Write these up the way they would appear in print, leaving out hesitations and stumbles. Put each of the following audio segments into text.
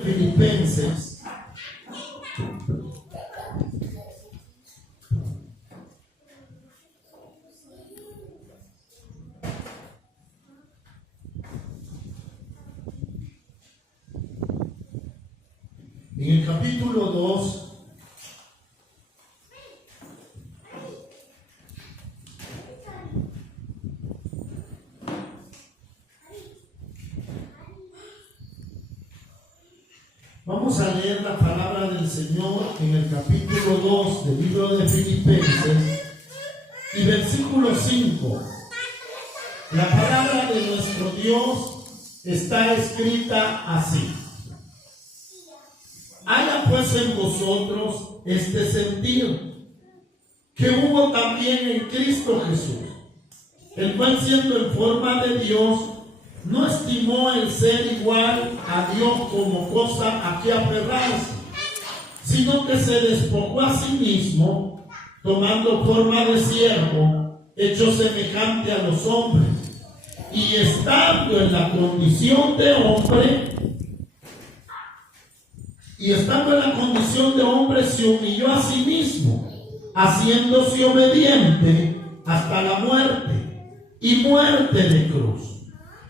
Filipenses, en el capítulo 2, vamos a leer la palabra del Señor en el capítulo 2 del libro de Filipenses y versículo 5. La palabra de nuestro Dios está escrita así: haya pues en vosotros este sentir que hubo también en Cristo Jesús, el cual siendo en forma de Dios, no estimó el ser igual a Dios como cosa a que aferrarse, sino que se despojó a sí mismo, tomando forma de siervo, hecho semejante a los hombres, y estando en la condición de hombre, se humilló a sí mismo, haciéndose obediente hasta la muerte, y muerte de cruz.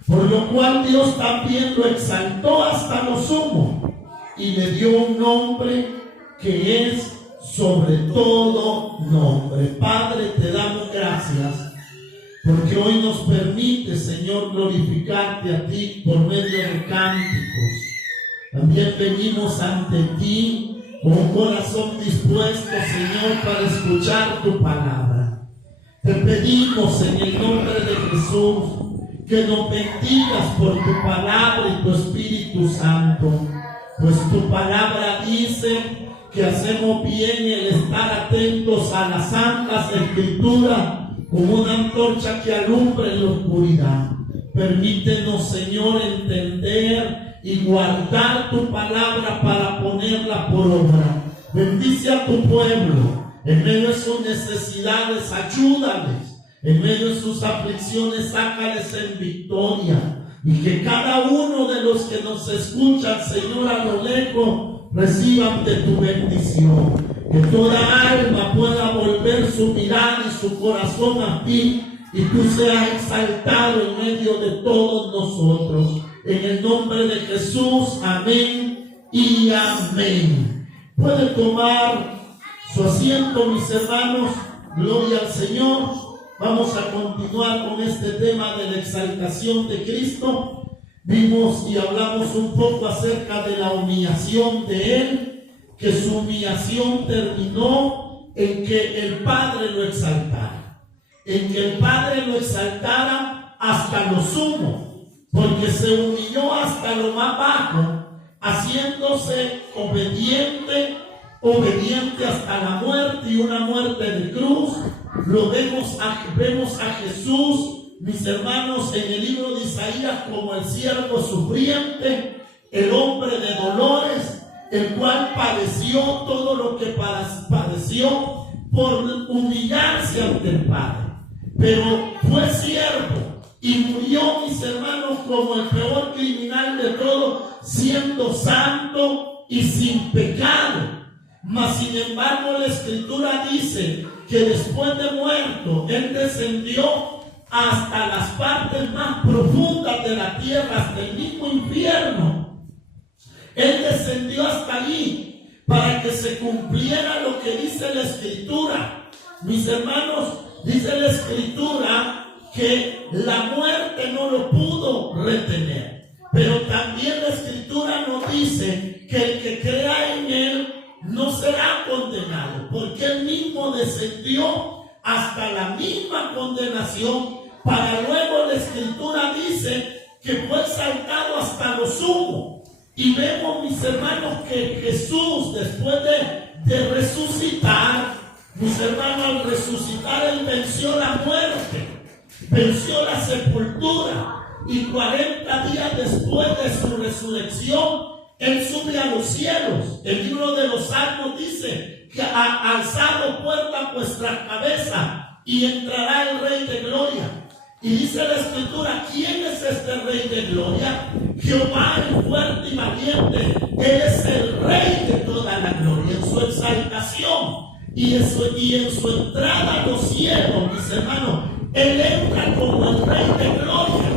Por lo cual Dios también lo exaltó hasta lo sumo y le dio un nombre que es sobre todo nombre. Padre, te damos gracias porque hoy nos permite, Señor, glorificarte a ti por medio de cánticos. También venimos ante ti con un corazón dispuesto, Señor, para escuchar tu palabra. Te pedimos en el nombre de Jesús que nos bendigas por tu palabra y tu Espíritu Santo, pues tu palabra dice que hacemos bien el estar atentos a las santas escrituras como una antorcha que alumbra en la oscuridad. Permítenos, Señor, entender y guardar tu palabra para ponerla por obra. Bendice a tu pueblo en medio de sus necesidades, ayúdales. En medio de sus aflicciones, sácales en victoria. Y que cada uno de los que nos escuchan, Señor, a lo lejos, reciban de tu bendición. Que toda alma pueda volver su mirada y su corazón a ti, y tú seas exaltado en medio de todos nosotros. En el nombre de Jesús, amén y amén. Puede tomar su asiento, mis hermanos. Gloria al Señor. Vamos a continuar con este tema de la exaltación de Cristo. Vimos y hablamos un poco acerca de la humillación de Él, que su humillación terminó en que el Padre lo exaltara. En que el Padre lo exaltara hasta lo sumo, porque se humilló hasta lo más bajo, haciéndose obediente hasta la muerte, y una muerte de cruz. Vemos a Jesús, mis hermanos, en el libro de Isaías como el siervo sufriente, el hombre de dolores, el cual padeció todo lo que padeció por humillarse ante el Padre. Pero fue siervo y murió, mis hermanos, como el peor criminal de todos, siendo santo y sin pecado. Mas sin embargo la Escritura dice que después de muerto Él descendió hasta las partes más profundas de la tierra, hasta el mismo infierno. Él descendió hasta allí para que se cumpliera lo que dice la Escritura. Mis hermanos, dice la Escritura que la muerte no lo pudo retener, pero también la Escritura nos dice que el que crea en Él no será condenado, porque Él mismo descendió hasta la misma condenación, para luego la Escritura dice que fue exaltado hasta lo sumo. Y vemos, mis hermanos, que Jesús, después de resucitar, mis hermanos, al resucitar Él venció la muerte, venció la sepultura, y 40 días después de su resurrección Él sube a los cielos. El libro de los Salmos dice que ha alzado puerta vuestra cabeza y entrará el Rey de Gloria. Y dice la Escritura, ¿quién es este Rey de gloria? Jehová el fuerte y valiente. Él es el Rey de toda la gloria. En su exaltación y en su entrada a los cielos, mis hermanos, Él entra como el Rey de gloria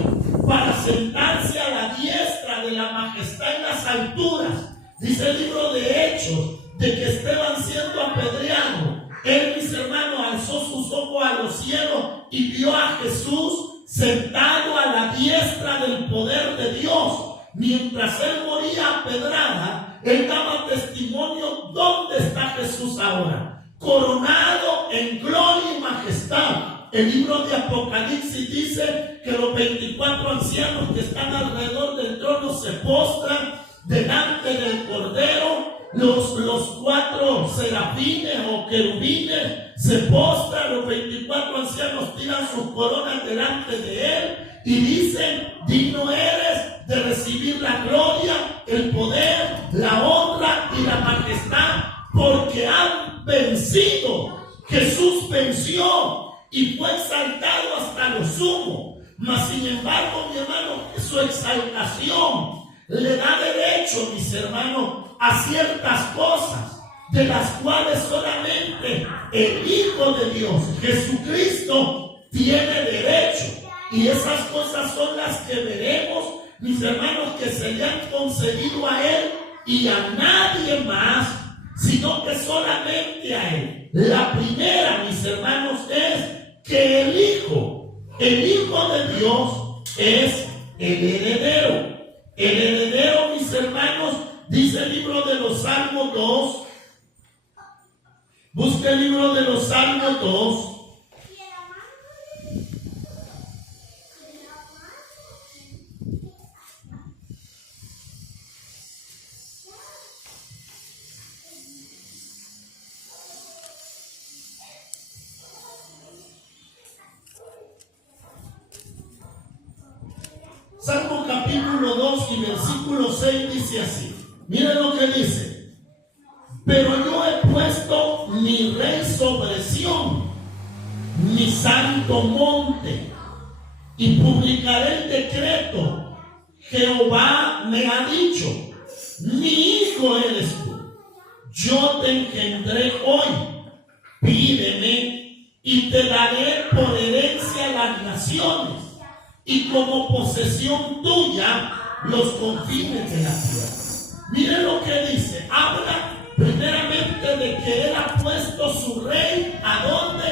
para sentarse a la diestra de la majestad en las alturas. Dice el libro de Hechos, de que Esteban siendo apedreado, él, mis hermanos, alzó sus ojos a los cielos y vio a Jesús sentado a la diestra del poder de Dios. Mientras él moría apedrada, él daba testimonio: ¿dónde está Jesús ahora? Coronado en gloria y majestad. El libro de Apocalipsis dice que los 24 ancianos que están alrededor del trono se postran delante del Cordero. Los 4 serafines o querubines se postran, los 24 ancianos tiran sus coronas delante de él y dicen: digno eres de recibir la gloria, el poder, la honra y la majestad, porque han vencido. Jesús venció y fue exaltado hasta lo sumo. Mas sin embargo, mi hermano, su exaltación le da derecho, mis hermanos, a ciertas cosas de las cuales solamente el Hijo de Dios, Jesucristo, tiene derecho. Y esas cosas son las que veremos, mis hermanos, que se le han concedido a Él y a nadie más, sino que solamente a Él. La primera, mis hermanos, es que el Hijo de Dios, es el heredero. El heredero, mis hermanos, dice el libro de los Salmos 2. Busca el libro de los Salmos 2. Salmo capítulo 2 y versículo 6 dice así. Miren lo que dice: pero yo he puesto mi rey sobre Sión, mi santo monte, y publicaré el decreto. Jehová me ha dicho: mi hijo eres tú, yo te engendré hoy, pídeme y te daré por herencia las naciones, y como posesión tuya los confines de la tierra. Miren lo que dice. Habla primeramente de que Él ha puesto su rey, ¿a dónde?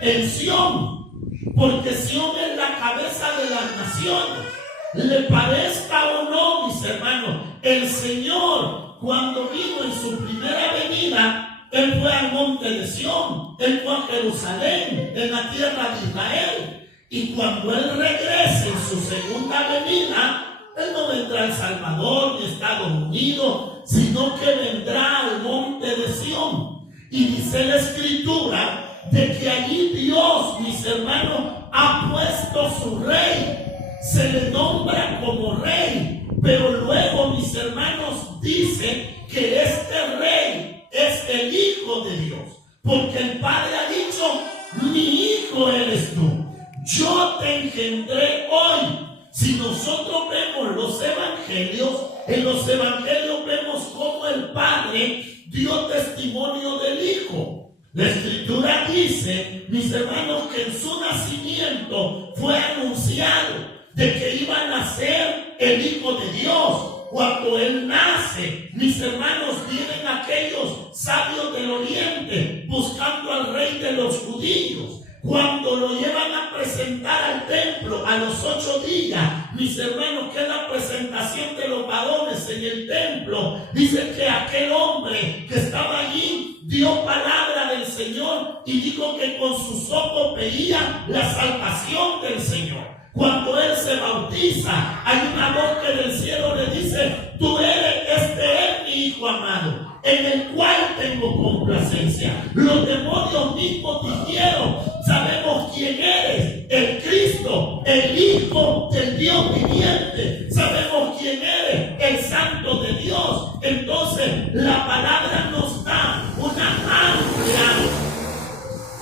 En Sión, porque Sión es la cabeza de las naciones. Le parezca o no, mis hermanos, el Señor, cuando vino en su primera venida, Él fue al monte de Sión, Él fue a Jerusalén, en la tierra de Israel. Y cuando Él regrese en su segunda venida, Él no vendrá a El Salvador ni a Estados Unidos, sino que vendrá al monte de Sión. Y dice la Escritura de que allí Dios, mis hermanos, ha puesto su rey. Se le nombra como rey, pero luego, mis hermanos, dice que este rey es el Hijo de Dios, porque el Padre ha dicho: mi hijo eres tú, yo te engendré hoy. Si nosotros vemos los evangelios, en los evangelios vemos cómo el Padre dio testimonio del Hijo. La Escritura dice, mis hermanos, que en su nacimiento fue anunciado de que iba a nacer el Hijo de Dios. Cuando Él nace, mis hermanos, vienen aquellos sabios del oriente buscando al rey de los judíos. Cuando lo llevan a presentar al templo a los 8 días, mis hermanos, que es la presentación de los varones en el templo, dice que aquel hombre que estaba allí dio palabra del Señor y dijo que con sus ojos veía la salvación del Señor. Cuando Él se bautiza, hay una voz que del cielo le dice: tú eres, este es mi Hijo amado, en el cual tengo complacencia. Los demonios mismos dijeron: sabemos quién eres, el Cristo, el Hijo del Dios viviente. Sabemos quién eres, el Santo de Dios. Entonces la palabra nos da una amplia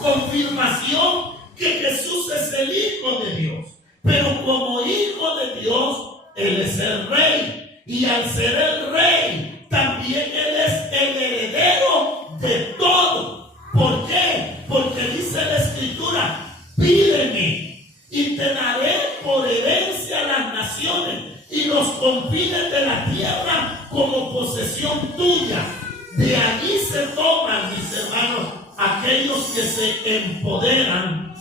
confirmación que Jesús es el Hijo de Dios. pero como hijo de Dios, Él es el rey. Y al ser el rey, también Él es el heredero de todo. ¿Por qué? Porque dice la Escritura, pídeme y te daré por herencia las naciones y los confines de la tierra como posesión tuya. De allí se toman, mis hermanos, aquellos que se empoderan,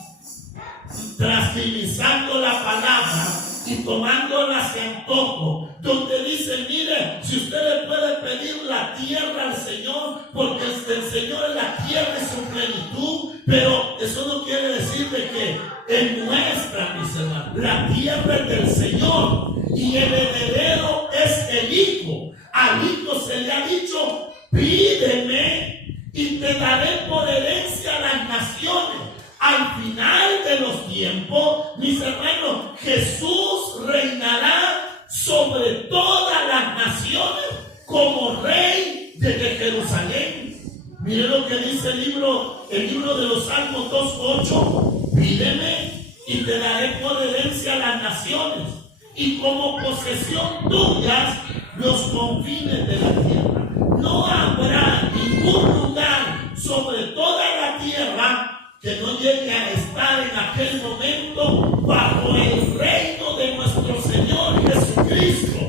transcribizando la palabra y tomándola de antojo, donde dice, mire, si usted le puede pedir la tierra al Señor, porque el Señor es la tierra y su plenitud, pero eso no quiere decir de que es nuestra, mis hermanos. La tierra es del Señor y el heredero es el Hijo. Al Hijo se le ha dicho, pídeme y te daré por herencia las naciones. Al final de los tiempos, mis hermanos, Jesús reinará sobre todas las naciones como rey desde Jerusalén. Mire lo que dice el libro de los Salmos 2:8. Pídeme y te daré por herencia las naciones y como posesión tuyas los confines de la tierra. No habrá ningún lugar sobre toda la tierra que no llegue a estar en aquel momento bajo el reino de nuestro Señor Jesucristo.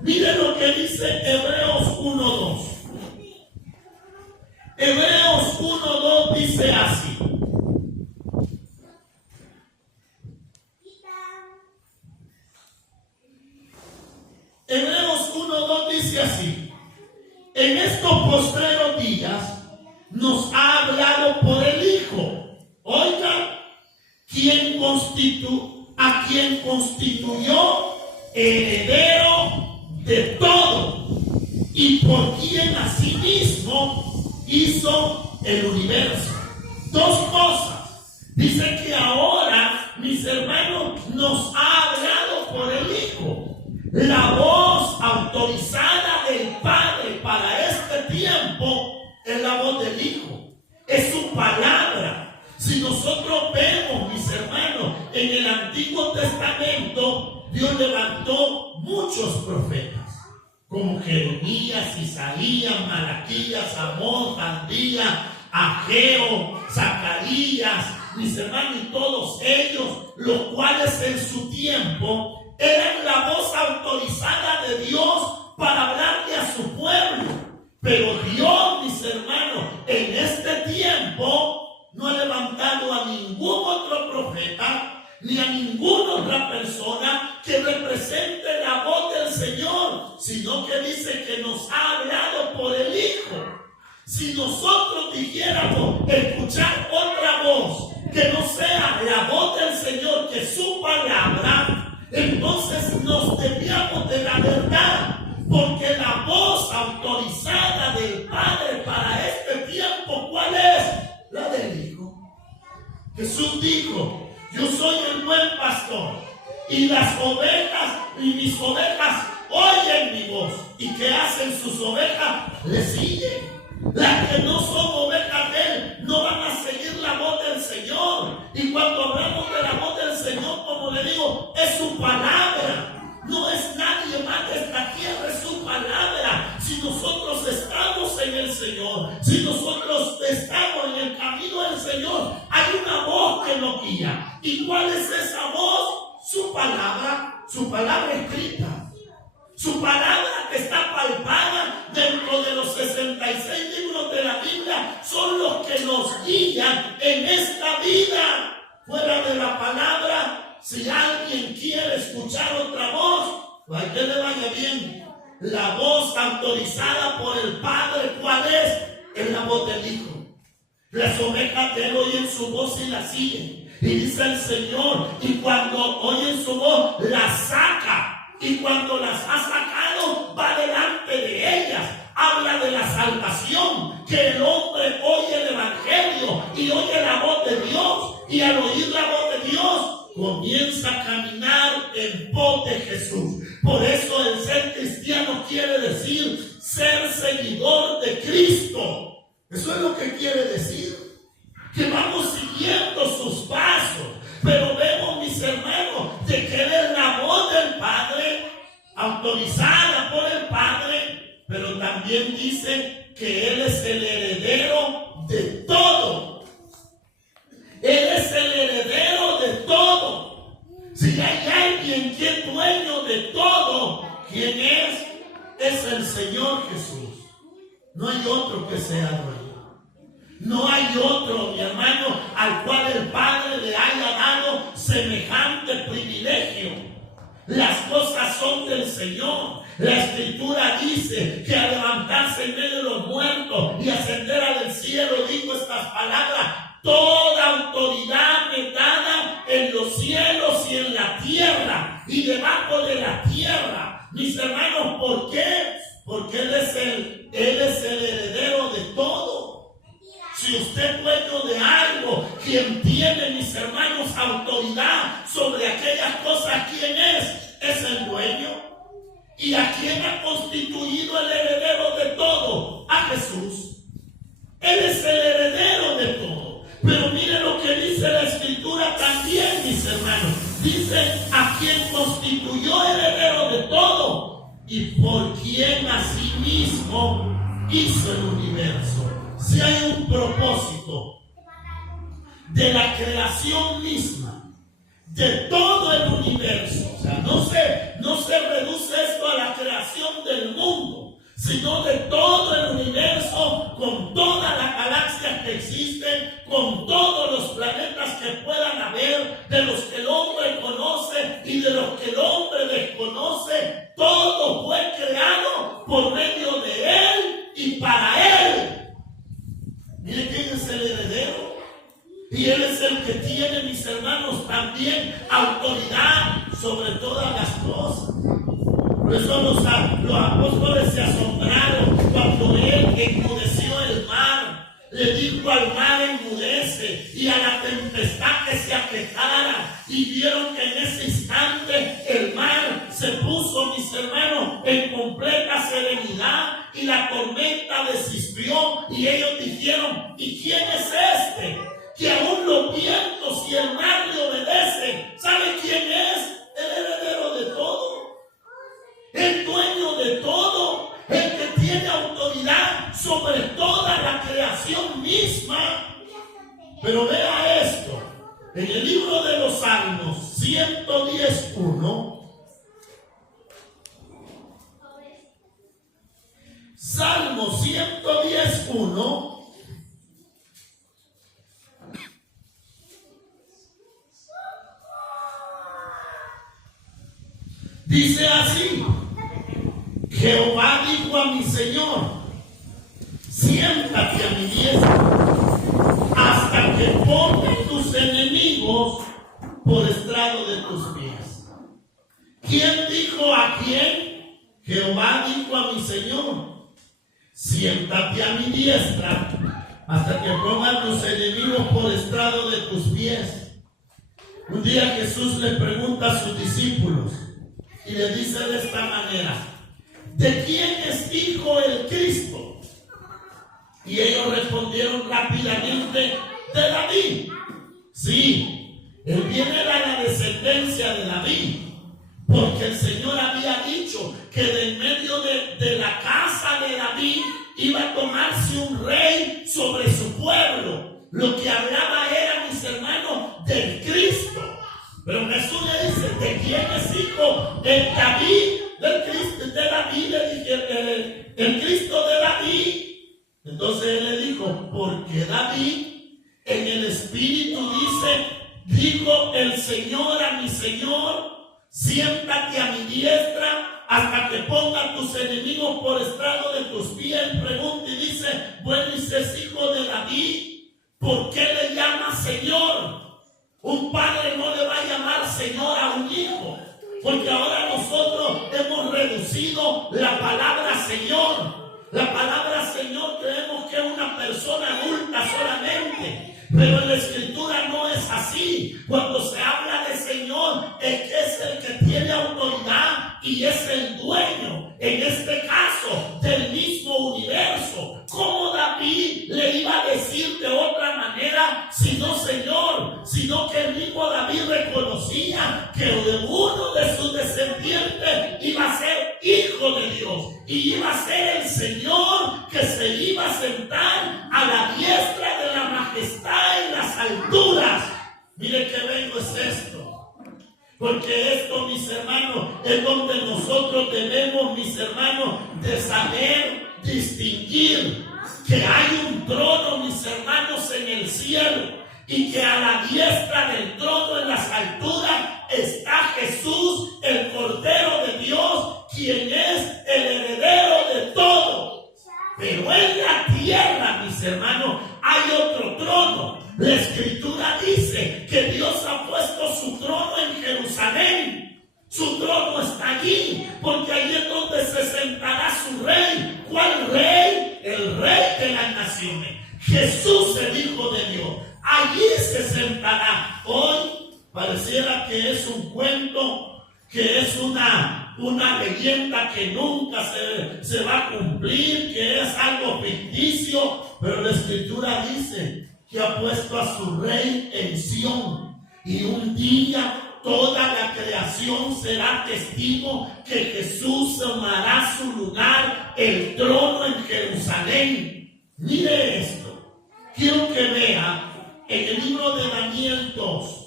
Mire lo que dice Hebreos 1:2. Hebreos 1:2 dice así. Hebreos 1:2 dice así. En estos postreros días nos ha hablado por el Hijo. Oiga, a quien constituyó heredero de todo y por quien asimismo hizo el universo. Dos cosas. Dice que ahora, mis hermanos, nos ha hablado por el Hijo. La voz autorizada del Padre para este tiempo es la voz del Hijo, es su palabra. Si nosotros vemos, mis hermanos, en el Antiguo Testamento, Dios levantó muchos profetas, como Jeremías, Isaías, Malaquías, Amós, Abdías, Ageo, Zacarías, mis hermanos, y todos ellos, los cuales en su tiempo eran la voz autorizada de Dios para hablarle a su pueblo. Pero Dios, mis hermanos, en este tiempo no ha levantado a ningún otro profeta ni a ninguna otra persona que represente la voz del Señor, sino que dice que nos ha hablado por el Hijo. Si nosotros dijéramos escuchar otra voz que no sea la voz del Señor, que es su palabra, entonces nos desviamos de la verdad. Porque la voz autorizada del Padre para este tiempo, ¿cuál es? La del Hijo. Jesús dijo, yo soy el buen pastor y las ovejas y mis ovejas oyen mi voz. ¿Y qué hacen sus ovejas? Le siguen. Las que no son ovejas de Él no van a seguir la voz del Señor. Y cuando hablamos de la voz del Señor, como le digo, es su palabra. No es nadie más de esta tierra, es su palabra. Si nosotros estamos en el Señor, si nosotros estamos en el camino del Señor, hay una voz que nos guía. ¿Y cuál es esa voz? Su palabra escrita. Su palabra que está palpada dentro de los 66 libros de la Biblia son los que nos guían en esta vida. Fuera de la palabra, si alguien quiere escuchar otra voz, hay que le vaya bien. La voz autorizada por el Padre, ¿cuál es? Es la voz del Hijo. Las ovejas de Él oyen su voz y la siguen. Y dice el Señor, y cuando oyen su voz, las saca. Y cuando las ha sacado, va delante de ellas. Habla de la salvación, que el hombre oye el Evangelio y oye la voz de Dios. Y al oír la voz de Dios, comienza a caminar en pos de Jesús. Por eso el ser cristiano quiere decir ser seguidor de Cristo. Eso es lo que quiere decir. Que vamos siguiendo sus pasos. Pero vemos, mis hermanos, autorizada por el Padre, pero también dice que Él es el heredero de todo. Él es el heredero de todo. Si hay alguien que es dueño de todo, ¿quién es? Es el Señor Jesús. No hay otro que sea dueño. No hay otro, mi hermano, al cual el Padre le haya dado semejante privilegio. Las cosas son del Señor. La Escritura dice que al levantarse en medio de los muertos y ascender al cielo, dijo estas palabras: toda autoridad me dada en los cielos y en la tierra y debajo de la tierra. Mis hermanos, ¿por qué? Porque Él es el heredero de todo. Si usted es dueño de algo, quien tiene, mis hermanos, autoridad sobre aquellas cosas, ¿quién es? Es el dueño. ¿Y a quién ha constituido el heredero de todo? A Jesús. Él es el heredero de todo. Pero mire lo que dice la Escritura también, mis hermanos. Dice: a quien constituyó heredero de todo y por quien asimismo hizo el universo. Si hay un propósito de la creación misma, de todo el universo, o sea, no se reduce esto a la creación del mundo, sino de todo el universo, con todas las galaxias que existen, con todos los planetas que puedan haber, de los que el hombre conoce y de los que el hombre desconoce. Todo fue creado por medio de Él y para Él. Mire quién es el heredero. Y Él es el que tiene, mis hermanos, también autoridad sobre todas las cosas. Por eso los apóstoles se asombraron cuando Él enmudeció el mar. Le dijo al mar: enmudece, y a la tempestad que se aquejara. Y vieron que en ese instante el mar se puso, mis hermanos, en completa serenidad, y la tormenta desistió. Y ellos dijeron: ¿y quién es este? Que aún los vientos y el mar le obedecen. ¿Sabe quién es? El heredero de todo. El dueño de todo, el que tiene autoridad sobre toda la creación misma. Pero vea esto, en el libro de los Salmos 110:1, Salmo 110:1, dice así: Jehová dijo a mi Señor: siéntate a mi diestra, hasta que ponga tus enemigos por estrado de tus pies. ¿Quién dijo a quién? Jehová dijo a mi Señor: siéntate a mi diestra, hasta que ponga tus enemigos por estrado de tus pies. Un día Jesús le pregunta a sus discípulos y le dice de esta manera: ¿de quién es hijo el Cristo? Y ellos respondieron rápidamente: de David. Sí, él viene de la descendencia de David, porque el Señor había dicho que de en medio de la casa de David iba a tomarse un rey sobre su pueblo. Lo que hablaba era, mis hermanos, del Cristo. Pero Jesús le dice: ¿de quién es hijo? De David, del Cristo, de David, le dije, el Cristo de David. Entonces él le dijo: porque David en el Espíritu dijo el Señor a mi Señor: siéntate a mi diestra hasta que ponga tus enemigos por estrado de tus pies. Pregunta y dice: bueno, y si es hijo de David, ¿por qué le llama Señor? Un padre no le va a llamar Señor a un hijo, porque ahora nosotros hemos reducido la palabra Señor. La palabra Señor creemos que es una persona adulta solamente, pero en la Escritura no es así. Cuando se habla de Señor, es que es el que tiene autoridad y es el dueño, en este caso, del mismo universo. ¿Cómo David le iba a decir de otra manera, sino Señor? Sino que el mismo David reconocía que uno de sus descendientes iba a ser a ser el Señor que se iba a sentar a la diestra de la majestad en las alturas. Mire qué bello es esto. Porque esto, mis hermanos, es donde nosotros debemos, mis hermanos, de saber distinguir que hay un trono, mis hermanos, en el cielo, y que a la diestra del trono en las alturas está Jesús, el Cordero de Dios, quien es el heredero de todo. Pero en la tierra, mis hermanos, hay otro trono. La Escritura dice que Dios ha puesto su trono en Jerusalén. Su trono está allí, porque allí es donde se sentará su rey. ¿Cuál rey? El rey de las naciones. Jesús, el Hijo de Dios. Allí se sentará. Hoy pareciera que es un cuento, que es una leyenda que nunca se va a cumplir, que es algo ficticio, pero la Escritura dice que ha puesto a su rey en Sión, y un día toda la creación será testigo que Jesús tomará su lugar, el trono en Jerusalén. Mire esto, quiero que vea en el libro de Daniel 2.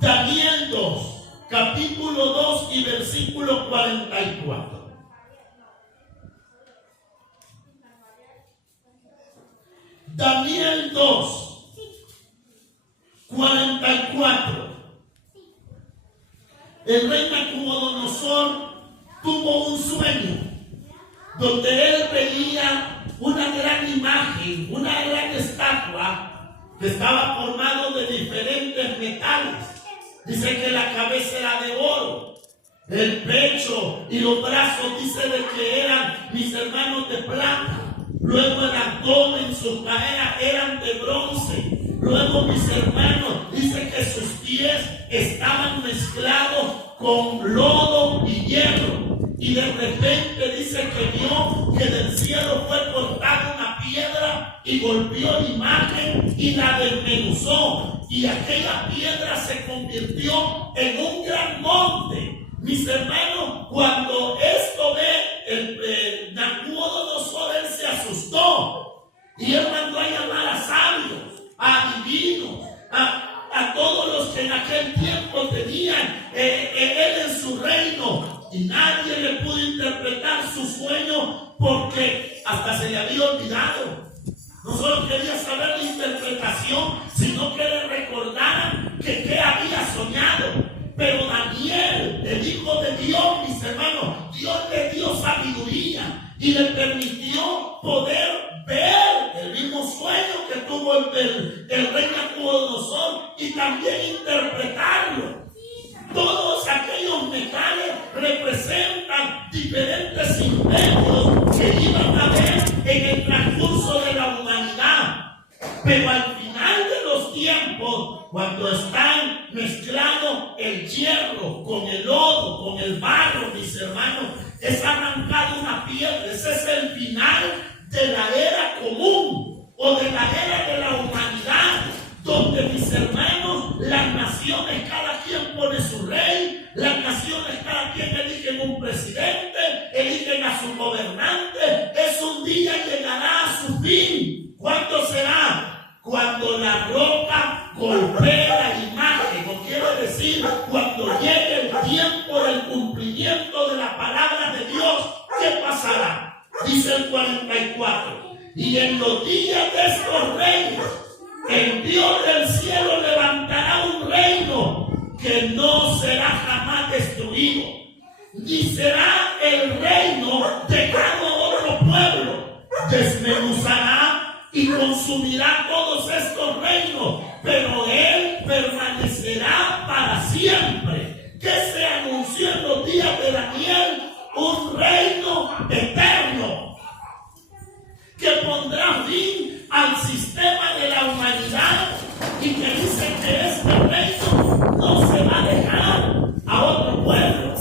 Daniel 2, capítulo 2 y versículo 44. Daniel 2, 44. El rey Nabucodonosor tuvo un sueño donde él veía una gran imagen, una gran estatua que estaba formado de diferentes metales. Dice que la cabeza era de oro, el pecho y los brazos dice de que eran, mis hermanos, de plata. Luego el abdomen, sus caderas eran de bronce. Luego, mis hermanos, dice que sus pies estaban mezclados con lodo y hierro. Y de repente dice que vio que del cielo fue cortada una piedra y golpeó la imagen y la desmenuzó. Y aquella piedra se convirtió en un gran monte. Mis hermanos, cuando esto ve Nabucodonosor, él se asustó. Y él mandó a llamar a sabios, a adivinos, a todos los que en aquel tiempo tenían él en su reino. Y nadie le pudo interpretar su sueño porque hasta se le había olvidado. No solo quería saber la interpretación, sino que le recordaran que qué había soñado. Pero Daniel, el Hijo de Dios, mis hermanos, Dios le dio sabiduría y le permitió poder ver el mismo sueño que tuvo el rey Nabucodonosor y también interpretarlo. Todos aquellos metales representan diferentes imperios que iban a haber en el transcurso de la humanidad. Pero al final de los tiempos, cuando están mezclados el hierro con el lodo, con el barro, mis hermanos, es arrancada una piedra. Ese es el final de la era común o de la era de la humanidad, donde, mis hermanos, las naciones cada quien pone su rey, las naciones cada quien eligen un presidente, eligen a su gobernante. Es un día llegará a su fin. ¿Cuándo será? Cuando la roca golpee la imagen, o quiero decir, cuando llegue el tiempo del cumplimiento de la palabra de Dios. ¿Qué pasará? Dice el 44. Y en los días de estos reyes, el Dios del cielo levantará un reino que no será jamás destruido, ni será el reino dejado a otro pueblo. Desmenuzará y consumirá todos estos reinos, pero él permanecerá para siempre. Que se anunció en los días de Daniel un reino eterno que pondrá fin al sistema de la humanidad y que dice que este reino no se va a dejar a otro pueblo.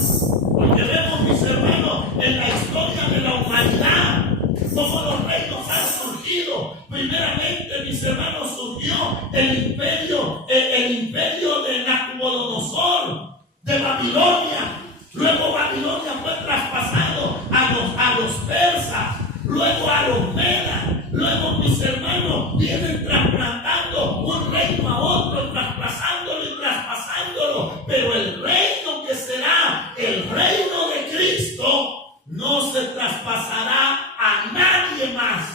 Porque vemos, mis hermanos, en la historia de la humanidad, cómo los reinos han surgido. Primeramente, mis hermanos, surgió el imperio de Nabucodonosor, de Babilonia. Luego Babilonia fue traspasado a a los persas, luego a los medas, luego mis hermanos vienen trasplantando un reino a otro, traspasándolo y traspasándolo, pero el reino que será el reino de Cristo no se traspasará a nadie más.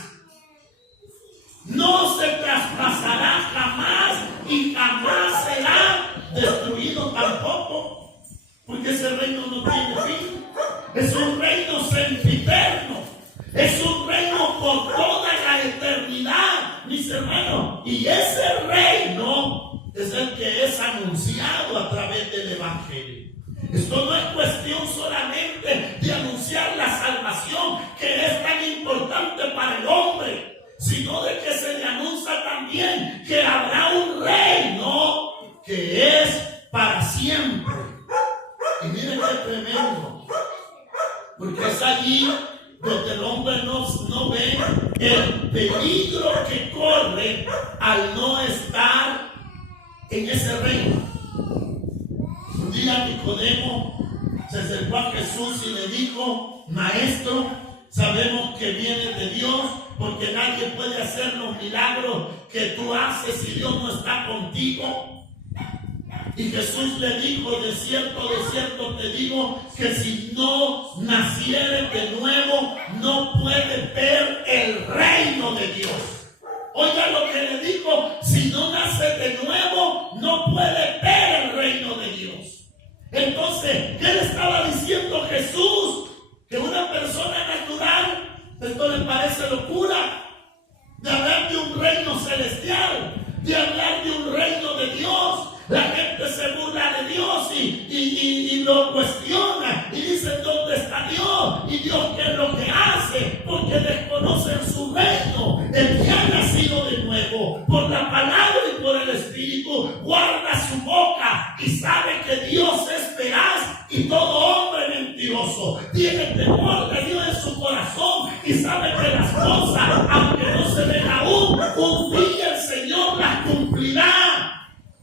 No se traspasará jamás y jamás será destruido tampoco, porque ese reino no tiene fin. Es un reino sempiterno, es un reino por toda la eternidad, mis hermanos, y ese reino es el que es anunciado a través del Evangelio. Esto no es cuestión solamente de anunciar la salvación, que es tan importante para el hombre, sino de que se le anuncia también que habrá un reino que es para siempre. Y miren qué tremendo, porque es allí donde el hombre no ve el peligro que corre al no estar en ese reino. Un día Nicodemo se acercó a Jesús y le dijo: Maestro, sabemos que viene de Dios, porque nadie puede hacer los milagros que tú haces si Dios no está contigo. Y Jesús le dijo: de cierto te digo, que si no nacieres de nuevo, no puedes ver el reino de Dios. Oiga lo que le dijo: si no naces de nuevo, no puedes ver el reino de Dios. Entonces, ¿qué le estaba diciendo Jesús? Que una persona natural, esto le parece locura, de hablar de un reino celestial, de hablar de un reino de Dios. La gente se burla de Dios y lo cuestiona y dicen: ¿dónde está Dios? ¿Y Dios qué es lo que hace? Porque desconocen su reino. El que ha nacido de nuevo por la palabra y por el Espíritu guarda su boca y sabe que Dios es veraz, y todo hombre mentiroso tiene temor de Dios en su corazón y sabe que las cosas, aunque no se ven aún, un día el Señor las cumplirá.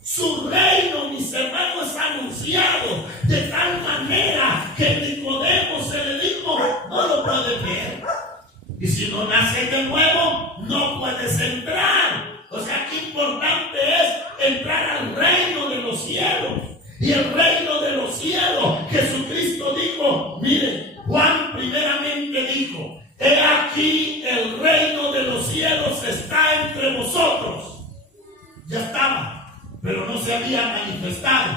Su reino, mis hermanos, es anunciado de tal manera que Nicodemo se le dijo: no lo puedes ver. Y si no naces de nuevo, no puedes entrar. O sea, qué importante es entrar al reino de los cielos. Y el reino de los cielos, Jesucristo dijo, mire, Juan primeramente dijo: he aquí el reino de los cielos está entre vosotros. Ya estaba, pero no se había manifestado,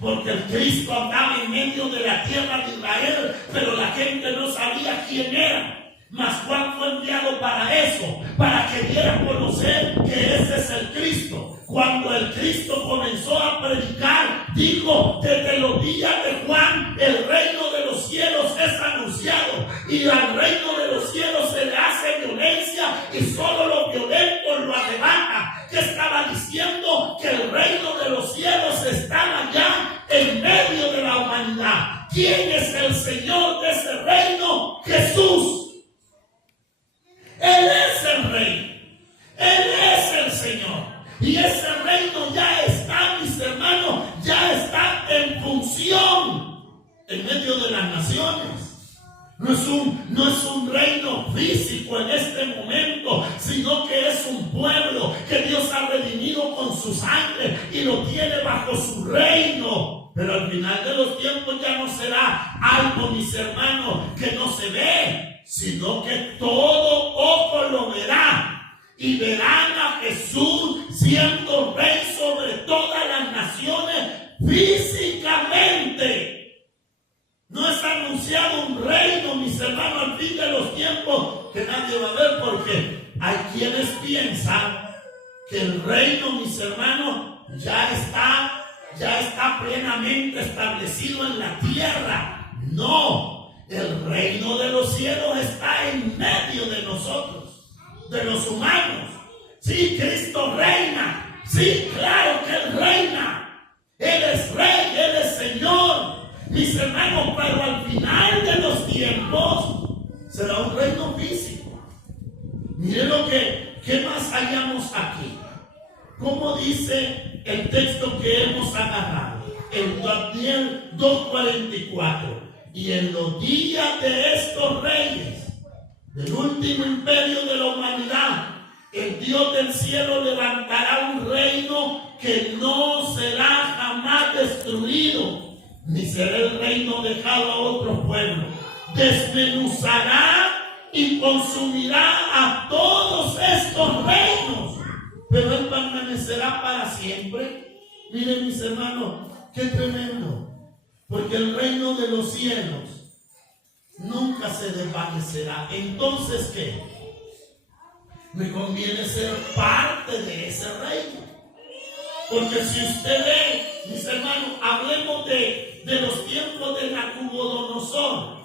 porque el Cristo andaba en medio de la tierra de Israel, pero la gente no sabía quién era. Mas Juan fue enviado para eso, para que diera a conocer que ese es el Cristo. Cuando el Cristo comenzó a predicar, dijo: desde los días de Juan, el reino de los cielos es anunciado, y al reino de los cielos se le hace violencia, y solo los violentos lo arrebatan. ¿Qué estaba diciendo? Que el reino de los cielos está allá en medio de la humanidad. ¿Quién es el Señor de ese reino? Jesús. Él es el Rey, Él es el Señor, y ese reino ya está, mis hermanos, ya está en función en medio de las naciones. No es un reino físico en este momento, sino que es un pueblo que Dios ha redimido con su sangre y lo tiene bajo su reino. Pero al final de los tiempos ya no será algo, mis hermanos, que no se ve, sino que todo ojo lo verá, y verán a Jesús siendo rey sobre todas las naciones físicamente. No es anunciado un reino, mis hermanos, al fin de los tiempos, que nadie va a ver, porque hay quienes piensan que el reino, mis hermanos, ya está plenamente establecido en la tierra. No. El reino de los cielos está en medio de nosotros, de los humanos. Sí, Cristo reina. Sí, claro que Él reina. Él es Rey, Él es Señor. Mis hermanos, pero al final de los tiempos será un reino físico. Miren ¿qué más hallamos aquí? ¿Cómo dice el texto que hemos agarrado? En Daniel 2:44. y en los días de estos reyes, del último imperio de la humanidad, el Dios del cielo levantará un reino que no será jamás destruido, ni será el reino dejado a otro pueblo. Desmenuzará y consumirá a todos estos reinos, pero Él permanecerá para siempre. Miren, mis hermanos, qué tremendo, porque el reino de los cielos nunca se desvanecerá. Entonces, ¿qué? Me conviene ser parte de ese reino. Porque si usted ve, mis hermanos, hablemos de los tiempos de Nabucodonosor.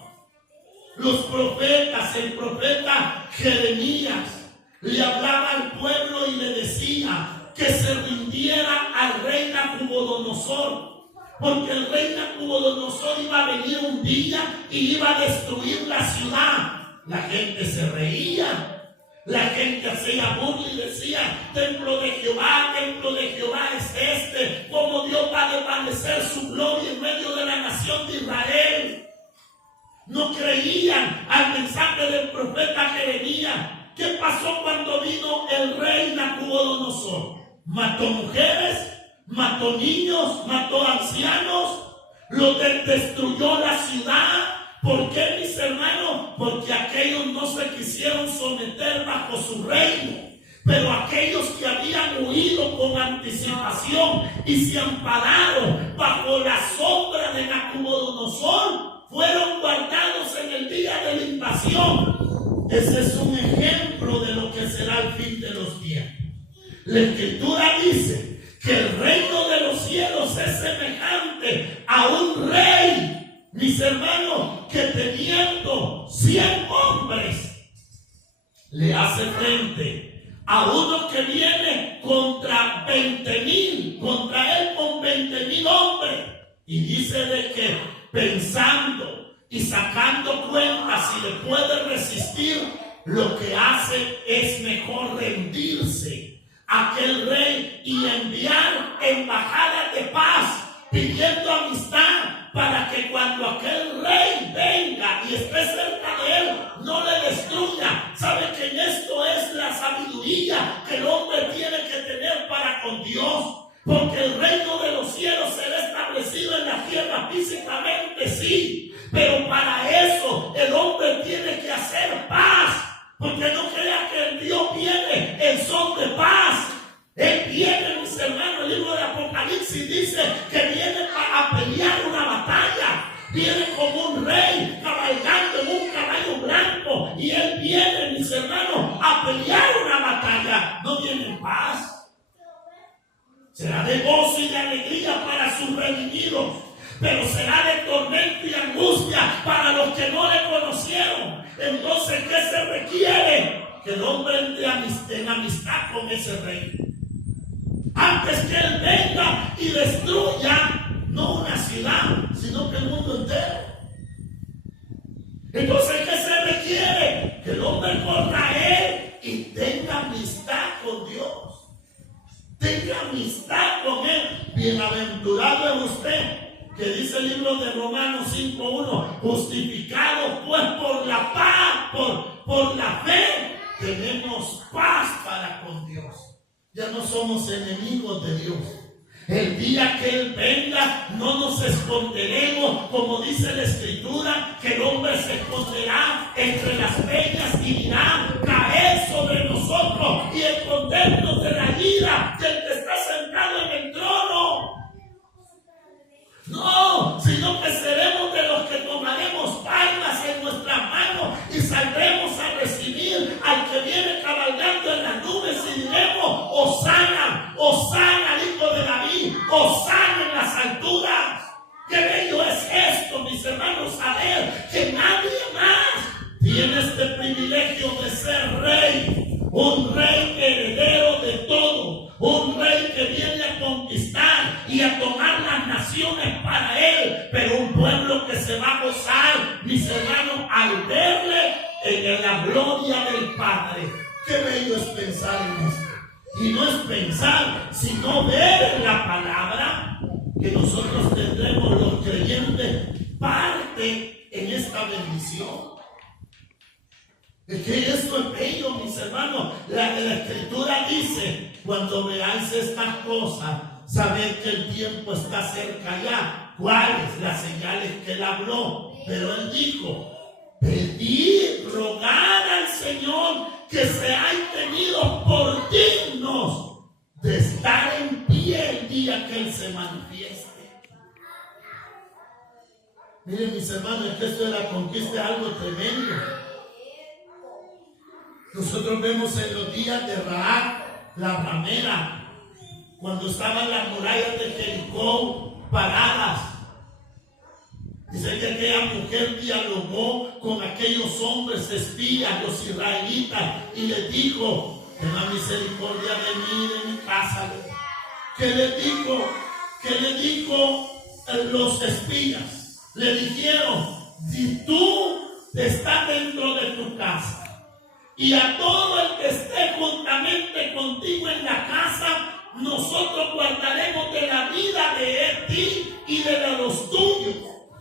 Los profetas, el profeta Jeremías, le hablaba al pueblo y le decía que se rindiera al rey Nabucodonosor. Porque el rey Nabucodonosor iba a venir un día y iba a destruir la ciudad. La gente se reía. La gente hacía burla y decía: templo de Jehová es este. ¿Cómo Dios va a desvanecer su gloria en medio de la nación de Israel? No creían al mensaje del profeta Jeremías. ¿Qué pasó cuando vino el rey Nabucodonosor? Mató mujeres, mató niños, mató ancianos, destruyó la ciudad. ¿Por qué, mis hermanos? Porque aquellos no se quisieron someter bajo su reino. Pero aquellos que habían huido con anticipación y se ampararon bajo la sombra de Nabucodonosor, fueron guardados en el día de la invasión. Ese es un ejemplo de lo que será el fin de los tiempos. La Escritura dice que el reino de los cielos es semejante a un rey, mis hermanos, que teniendo 100 hombres, le hace frente a uno que viene contra 20,000, contra él con 20,000 hombres. Y dice de que pensando y sacando cuentas si le puede resistir, lo que hace es mejor rendirse a aquel rey y enviar embajadas de paz pidiendo amistad, para que cuando aquel rey venga y esté cerca de él, no le destruya. ¿Sabe que en esto es la sabiduría que el hombre tiene que tener para con Dios? Porque el reino de los cielos será establecido en la tierra físicamente, sí, pero para eso el hombre tiene que hacer paz. Porque no crea que el Dios viene en son de paz. Él viene, mis hermanos, el libro de Apocalipsis dice que viene a pelear una batalla. Viene como un rey cabalgando en un caballo blanco. Y él viene, mis hermanos, a pelear una batalla. No viene en paz. Será de gozo y de alegría para sus redimidos, pero será de tormento y angustia para los que no le conocieron. Entonces, ¿qué se requiere? Que el hombre entre en amistad con ese rey. Antes que él venga y destruya, no una ciudad, sino que el mundo entero. Entonces, ¿qué se requiere? Que el hombre corra a él y tenga amistad con Dios. Tenga amistad con él. Bienaventurado es usted, que dice el libro de Romanos 5:1, justificado pues por la paz, por la fe, tenemos paz para con Dios. Ya no somos enemigos de Dios. El día que Él venga, no nos esconderemos, como dice la Escritura, que el hombre se esconderá entre las peñas y dirá: caed sobre nosotros y escondernos de la ira del que está sentado en el trono. No, sino que seremos de los que tomaremos palmas en nuestras manos y saldremos a recibir al que viene cabalgando en las nubes y diremos: Hosana, Hosana, hijo de David, Hosana en las alturas. Qué bello es esto, mis hermanos, saber que nadie más tiene este privilegio de ser rey, un rey heredero de todo, un rey que viene a conquistar y a tomar las naciones para él, pero un pueblo que se va a gozar, mis hermanos, al verle en la gloria del Padre. Qué bello es pensar en esto. Y no es pensar, sino ver en la palabra que nosotros tendremos los creyentes parte en esta bendición. Es que esto es bello, mis hermanos. La Escritura dice: cuando veáis estas cosas, sabed que el tiempo está cerca ya. ¿Cuáles? Las señales que él habló. Pero él dijo: pedid, rogad al Señor que seáis tenidos por dignos de estar en pie el día que él se manifieste. Miren, mis hermanos, es que esto de la conquista es algo tremendo. Nosotros vemos en los días de Rahab, la ramera, cuando estaban las murallas de Jericó paradas. Dice que aquella mujer dialogó con aquellos hombres espías, los israelitas, y les dijo: tenga misericordia de mí, de mi casa. ¿Qué le dijo los espías? Le dijeron: si tú estás dentro de tu casa, y a todo el que esté juntamente contigo en la casa, nosotros guardaremos de la vida de ti y de los tuyos.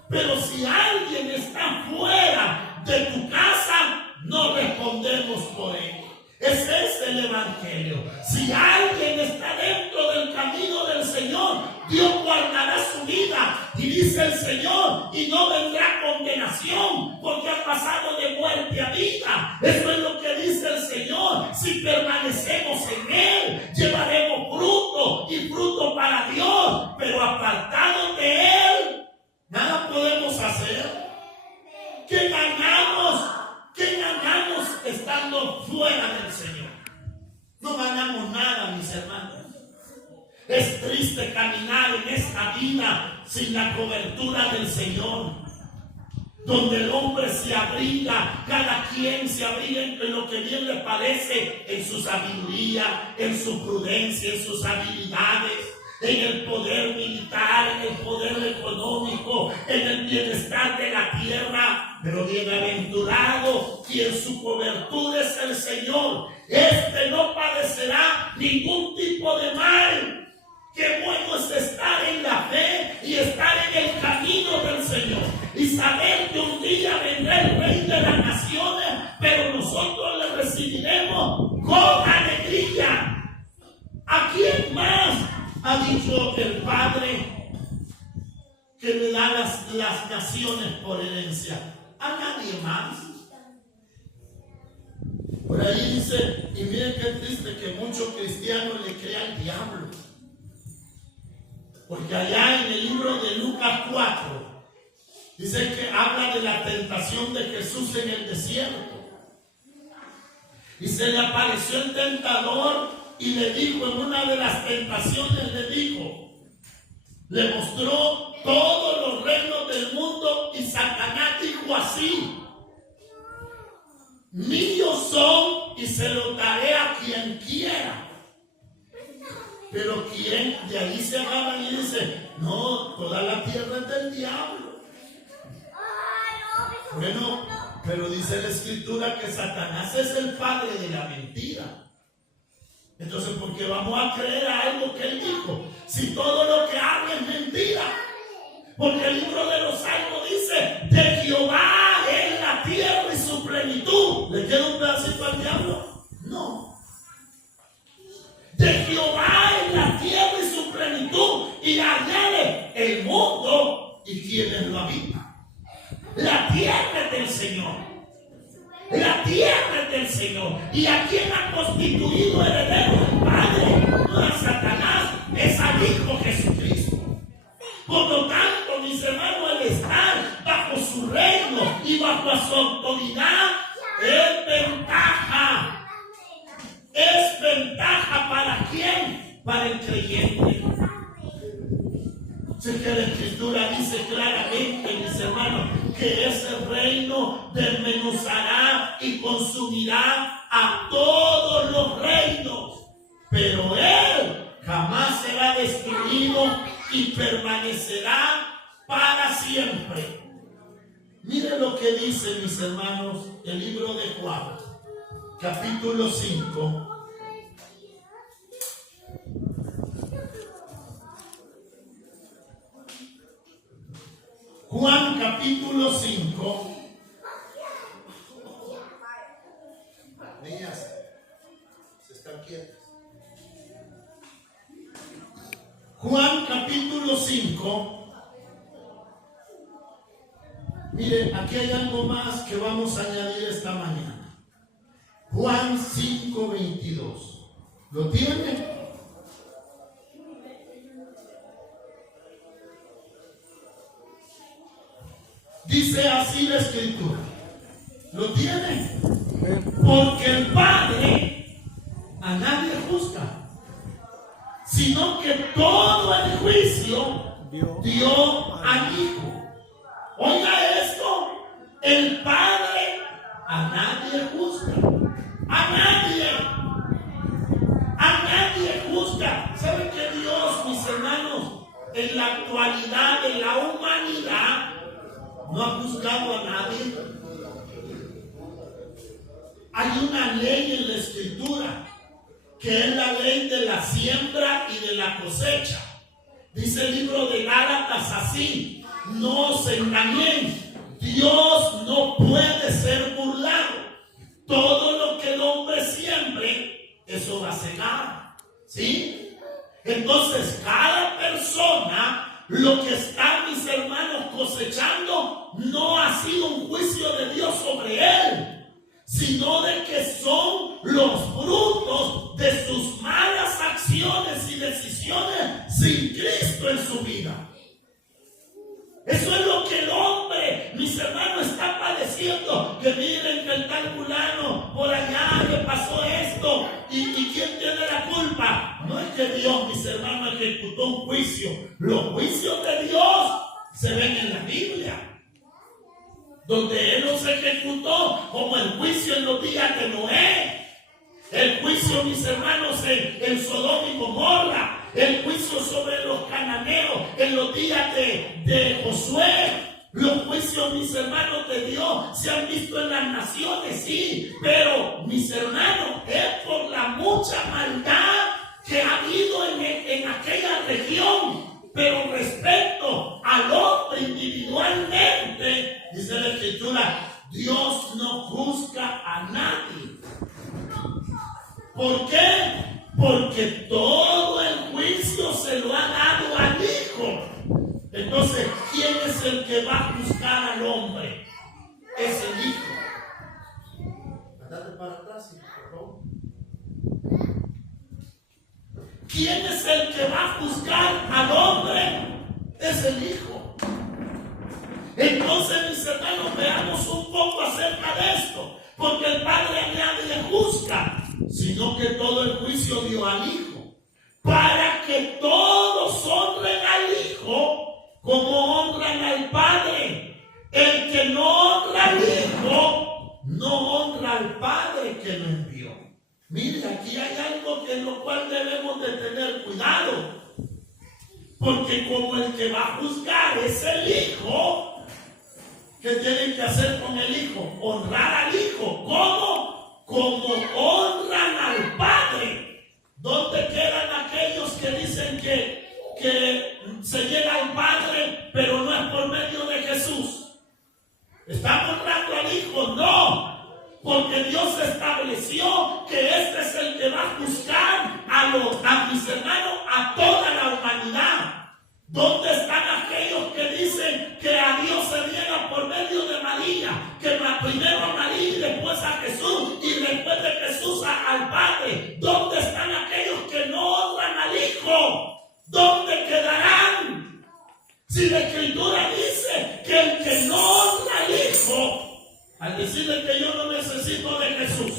Pero si alguien está fuera de tu casa, no respondemos por él. Ese es el Evangelio. Si alguien está dentro del camino del Señor, Dios guardará su vida. Y dice el Señor: y no vendrá condenación, porque ha pasado de muerte a vida. Eso es lo que dice el Señor. Si permanecemos en Él, llevaremos fruto, y fruto para Dios. Pero apartados de Él, nada podemos hacer. ¿Qué ganamos? ¿Qué ganamos estando fuera del Señor? No ganamos nada, mis hermanos. Es triste caminar en esta vida sin la cobertura del Señor, donde el hombre se abriga, cada quien se abriga en lo que bien le parece, en su sabiduría, en su prudencia, en sus habilidades, en el poder militar, en el poder económico, en el bienestar de la tierra. Pero bienaventurado quien su cobertura es el Señor, este no padecerá ningún tipo de mal. Qué bueno es estar en la fe y estar en el camino del Señor y saber que un día vendrá el Rey de las naciones, pero nosotros le recibiremos con alegría. ¿A quién más ha dicho el Padre que le da las naciones por herencia? A nadie más. Por ahí dice, y miren qué triste que muchos cristianos le crean al diablo. Porque allá en el libro de Lucas 4 dice que habla de la tentación de Jesús en el desierto. Y se le apareció el tentador y le dijo, en una de las tentaciones le mostró todos los reinos del mundo, y Satanás dijo así: míos son y se los daré a quien quiera. Pero quien, de ahí se agarran y dice: no, toda la tierra es del diablo. Bueno, pero dice la Escritura que Satanás es el padre de la mentira. Entonces, ¿por qué vamos a creer a algo que él dijo? Si todo lo que habla es mentira. Porque el libro de los Salmos dice: de Jehová es la tierra y su plenitud. ¿Le queda un pedacito al diablo? No. De Jehová es la tierra y su plenitud, y añade el mundo y quienes lo habitan. La tierra es del Señor. La tierra es del Señor. ¿Y a quién ha constituido heredero el Padre? No a Satanás, es al Hijo Jesucristo. Por lo tanto, mis hermanos, el estar bajo su reino y bajo su autoridad es ventaja. ¿Es ventaja para quién? Para el creyente. Sé que la Escritura dice claramente, mis hermanos, que ese reino desmenuzará y consumirá a todos los reinos, pero Él jamás será destruido y permanecerá para siempre. Miren lo que dice, mis hermanos, el libro de Juan, capítulo 5. Juan capítulo 5. Niñas, se están quietas. Juan capítulo 5. Mire, aquí hay algo más que vamos a añadir esta mañana. Juan 5:22. ¿Lo tiene? Dice así la Escritura. ¿Lo tiene? Porque el Padre a nadie juzga, sino que todo el juicio dio al Hijo. Oiga esto, el Padre a nadie juzga, a nadie juzga. ¿Saben que Dios, mis hermanos, en la actualidad de la humanidad no ha juzgado a nadie? Hay una ley en la Escritura que es la ley de la siembra y de la cosecha. Dice el libro de Gálatas así: no os engañéis, Dios no puede ser burlado. Todo lo que el hombre siembre, eso va a cegar. ¿Sí? Entonces, cada persona, lo que está, mis hermanos, cosechando, no ha sido un juicio de Dios sobre él, sino de que son los frutos de sus malas acciones y decisiones sin Cristo en su vida. Eso es lo que el hombre, mis hermanos, está padeciendo. Que miren que el tal fulano por allá le pasó esto. ¿Y quién tiene la culpa? No es que Dios, mis hermanos, ejecutó un juicio. Los juicios de Dios se ven en la Biblia, donde Él los ejecutó, como el juicio en los días de Noé, el juicio, mis hermanos, en Sodoma y Gomorra, el juicio sobre los cananeos en los días de Josué. Los juicios, mis hermanos, de Dios se han visto en las naciones, sí, pero, mis hermanos, es por la mucha maldad que ha habido en aquella región. Pero respecto al hombre individualmente, dice la Escritura, Dios no juzga a nadie. ¿Por qué? Porque todo el juicio se lo ha dado al Hijo. Entonces, ¿quién es el que va a juzgar al hombre? Es el Hijo. Andate para atrás, por favor. ¿Quién es el que va a juzgar al hombre? Es el Hijo. Entonces, mis hermanos, veamos un poco acerca de esto. Porque el Padre a nadie le juzga, sino que todo el juicio dio al Hijo, para que todos honren al Hijo como honran al Padre. El que no honra al Hijo, no honra al Padre que lo envió. Mire, aquí hay algo en lo cual debemos de tener cuidado. Porque como el que va a juzgar es el Hijo, ¿qué tienen que hacer con el Hijo? Honrar al Hijo. ¿Cómo? Como honran al Padre. ¿Dónde quedan aquellos que dicen que se llega al Padre, pero no es por medio de Jesús? ¿Están honrando al Hijo? No. Porque Dios estableció que este es el que va a juzgar a mis hermanos, a toda la humanidad. ¿Dónde están aquellos que dicen que a Dios se llega por medio de María? Que primero a María y después a Jesús, y después de Jesús al Padre. ¿Dónde están aquellos que no honran al Hijo? ¿Dónde quedarán? Si la Escritura dice que el que no honra al Hijo, al decirle que yo no necesito de Jesús,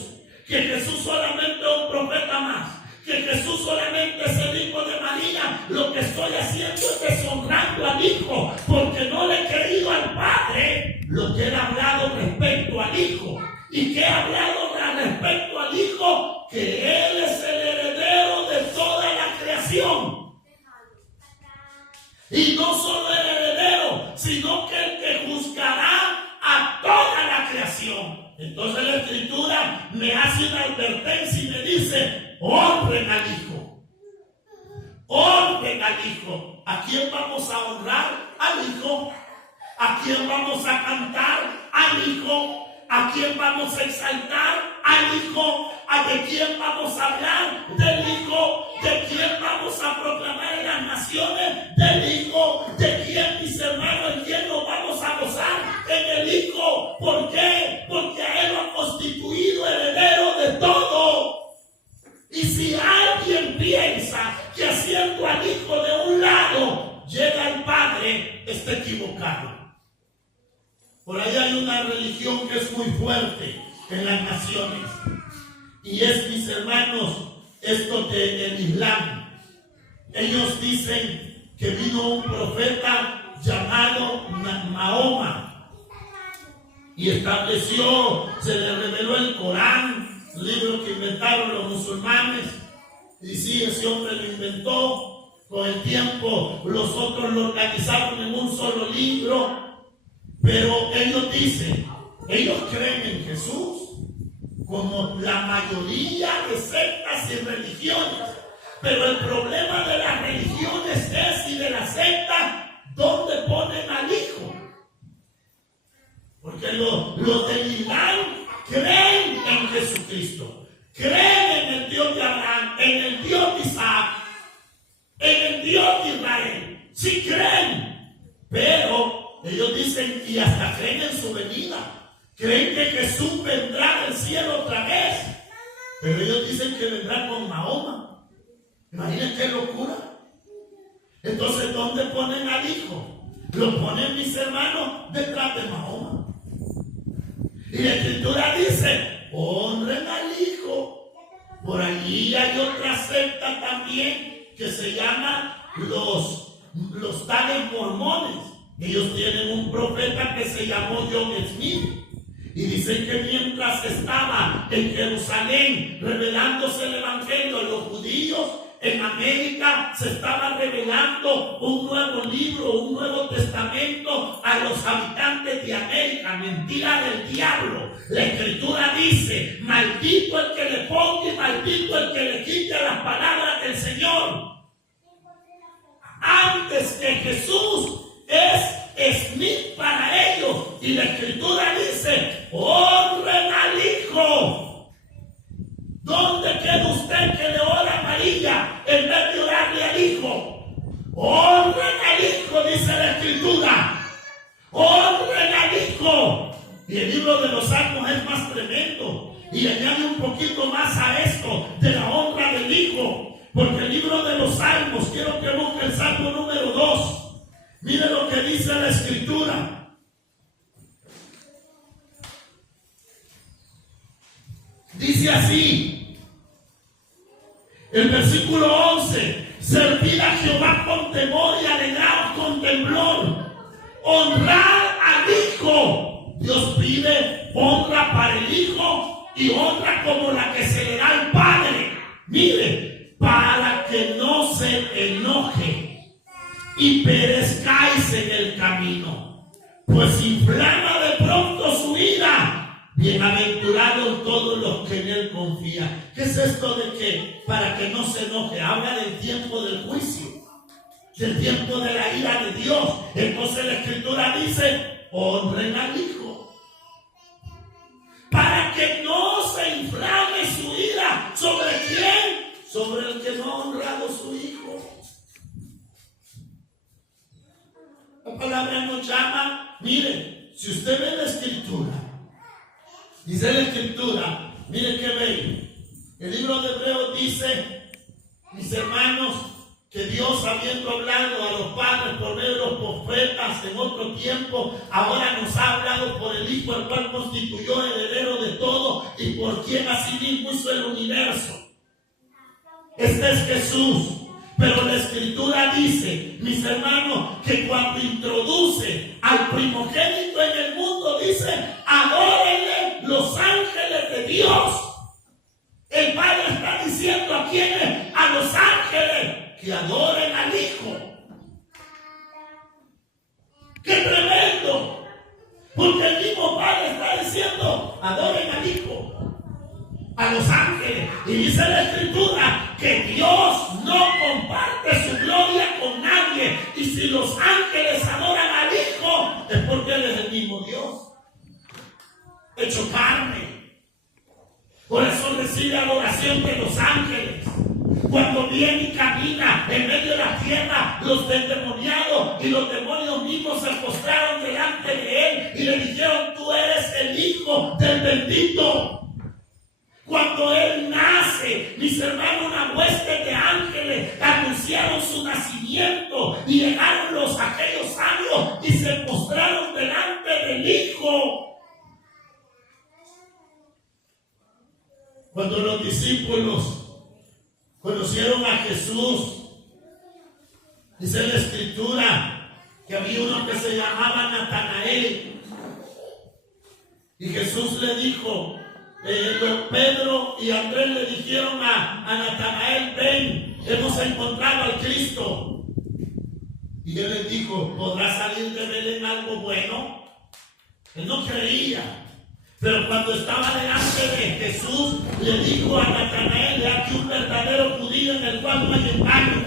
que Jesús solamente es un profeta más, que Jesús solamente es el Hijo de María, lo que estoy haciendo es deshonrando al Hijo, porque no le he creído al Padre lo que he hablado respecto al Hijo. ¿Y qué he hablado respecto al Hijo? Que Él es el heredero de toda la creación. Y no solo el heredero, sino que el que juzgará a toda la creación. Entonces la Escritura me hace una advertencia y me dice: honren al Hijo. Honren al Hijo. ¿A quién vamos a honrar? Al Hijo. ¿A quién vamos a cantar? Al Hijo. ¿A quién vamos a exaltar? Al Hijo. ¿A de quién vamos a hablar? Del Hijo. ¿De quién vamos a proclamar en las naciones? Del Hijo. ¿De quién, mis hermanos, en quién nos vamos a gozar? En el Hijo. ¿Por qué? Porque a Él lo ha constituido heredero de todo. Y si alguien piensa que haciendo al Hijo de un lado llega al Padre, está equivocado. Por ahí hay una religión que es muy fuerte en las naciones. Y es, mis hermanos, esto del Islam. Ellos dicen que vino un profeta llamado Mahoma y estableció, se le reveló el Corán, libro que inventaron los musulmanes. Y sí, ese hombre lo inventó. Con el tiempo los otros lo organizaron en un solo libro. Pero ellos dicen, ellos creen en Jesús, como la mayoría de sectas y religiones. Pero el problema de las religiones es, y de las sectas, ¿dónde ponen al Hijo? Porque los del Islam creen en Jesucristo, creen en el Dios de Abraham, en el Dios de Isaac, en el Dios de Israel. Sí creen, pero ellos dicen, y hasta creen en su venida. Creen que Jesús vendrá del cielo otra vez. Pero ellos dicen que vendrá con Mahoma. Imaginen qué locura. Entonces, ¿dónde ponen al Hijo? Lo ponen, mis hermanos, detrás de Mahoma. Y la Escritura dice, honren al Hijo. Por allí hay otra secta también que se llama los tales mormones. Ellos tienen un profeta que se llamó John Smith. Y dicen que mientras estaba en Jerusalén revelándose el evangelio a los judíos, en América se estaba revelando un nuevo libro, un nuevo testamento a los habitantes de América. Mentira del diablo. La Escritura dice, maldito el que le ponga y maldito el que le quite las palabras del Señor. Antes que Jesús es Smith para ellos. Y la Escritura dice, honren al Hijo. ¿Dónde queda usted que le ora a María en vez de orarle al Hijo? Honren al Hijo, dice la Escritura. Honren al Hijo. Y el libro de los Salmos es más tremendo. Y añade un poquito más a esto de la honra del Hijo. Porque el libro de los Salmos, quiero que busque el Salmo número 2. Mire lo que dice la Escritura. Dice así, el versículo 11, servid a Jehová con temor y alegraos con temblor, honrad al Hijo. Dios pide honra para el Hijo y honra como la que se le da al Padre. Mire, para que no se enoje y perezcáis en el camino, pues inflama de pronto su ira. Bienaventurados todos los que en Él confían. ¿Qué es esto de que para que no se enoje? Habla del tiempo del juicio, del tiempo de la ira de Dios. Entonces la Escritura dice, honren al Hijo, para que no se inflame su ira. ¿Sobre quién? Sobre el que no ha honrado a su Hijo. La palabra nos llama, mire, si usted ve la Escritura, dice la Escritura, mire qué bello. El libro de Hebreos dice, mis hermanos, que Dios, habiendo hablado a los padres por medio de los profetas en otro tiempo, ahora nos ha hablado por el Hijo, el cual constituyó heredero de todo y por quien asimismo hizo el universo. Este es Jesús. Pero la Escritura dice, mis hermanos, que cuando introduce al primogénito en el mundo, dice, adórenle los ángeles de Dios. El Padre está diciendo a quienes, a los ángeles, que adoren al Hijo. ¡Qué tremendo! Porque el mismo Padre está diciendo, adoren al Hijo, a los ángeles. Y dice la Escritura que Dios no comparte su gloria con nadie. Y si los ángeles adoran al Hijo, es porque porque Él es el mismo Dios, hecho carne. Por eso recibe adoración de los ángeles. Cuando viene y camina en medio de la tierra, los endemoniados y los demonios mismos se postraron delante de Él y le dijeron: tú eres el Hijo del bendito. Cuando Él nace, mis hermanos, una hueste de ángeles anunciaron su nacimiento y llegaron aquellos sabios y se postraron delante del Hijo. Cuando los discípulos conocieron a Jesús, dice la Escritura que había uno que se llamaba Natanael, y Jesús le dijo, Pedro y Andrés le dijeron a Natanael: ven, hemos encontrado al Cristo. Y él les dijo: ¿podrá salir de Belén algo bueno? Él no creía. Pero cuando estaba delante de Jesús, le dijo a Natanael: he aquí un verdadero judío en el cual no hay engaño.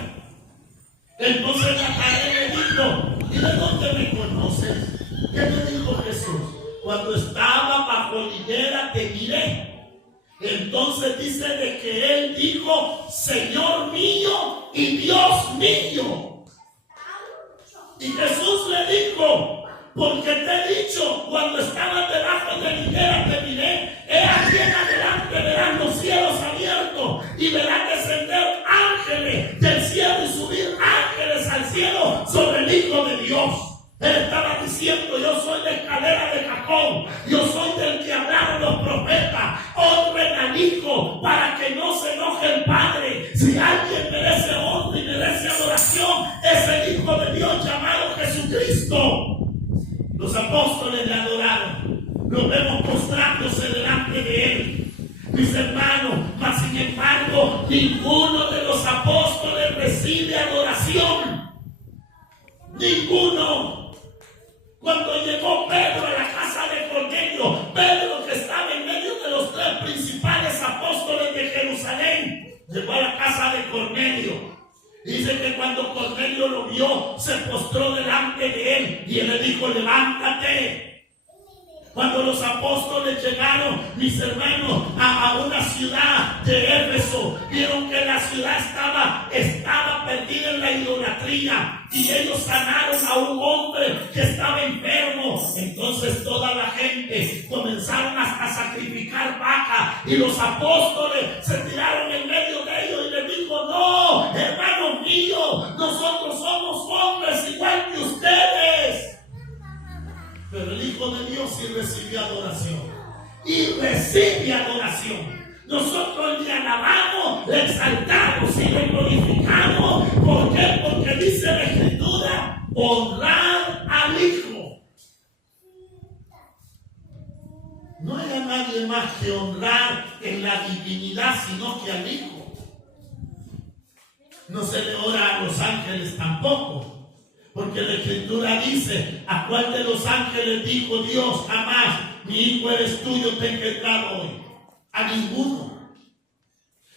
Entonces Natanael le dijo: ¿y de dónde me conoces? ¿Qué le dijo Jesús? Cuando estaba bajo la higuera te miré. Entonces dice de que él dijo: Señor mío y Dios mío. Y Jesús le dijo: porque te he dicho, cuando estabas debajo de la higuera te miré. He aquí en adelante verán los cielos abiertos y verán descender ángeles del cielo y subir ángeles al cielo sobre el Hijo de Dios. Él estaba diciendo: yo soy la escalera de Jacob, yo soy del que hablaron los profetas. Honren al Hijo para que no se enoje el Padre. Si alguien merece honra y merece adoración, es el Hijo de Dios llamado Jesucristo. Los apóstoles le adoraron, los vemos postrándose delante de Él. Mis hermanos, mas sin embargo, ninguno de los apóstoles recibe adoración. Ninguno. Cuando llegó Pedro a la casa de Cornelio, Pedro, que estaba en medio de los tres principales apóstoles de Jerusalén, llegó a la casa de Cornelio. Dice que cuando Cornelio lo vio, se postró delante de él y él le dijo: levántate. Cuando los apóstoles llegaron, mis hermanos, a una ciudad de Éfeso, vieron que la ciudad estaba perdida en la idolatría, y ellos sanaron a un hombre que estaba enfermo. Entonces toda la gente comenzaron a sacrificar vacas, y los apóstoles se tiraron en medio de ellos y les dijo: no, hermanos míos, nosotros somos hombres igual que ustedes. Pero el Hijo de Dios sí recibió adoración. Y recibe adoración. Nosotros le alabamos, le exaltamos y le glorificamos. ¿Por qué? Porque dice la Escritura: honrar al Hijo. No hay a nadie más que honrar en la divinidad, sino que al Hijo. No se le ora a los ángeles tampoco. Porque la Escritura dice: ¿a cuál de los ángeles dijo Dios jamás, mi hijo eres tú, yo te he engendrado hoy? A ninguno.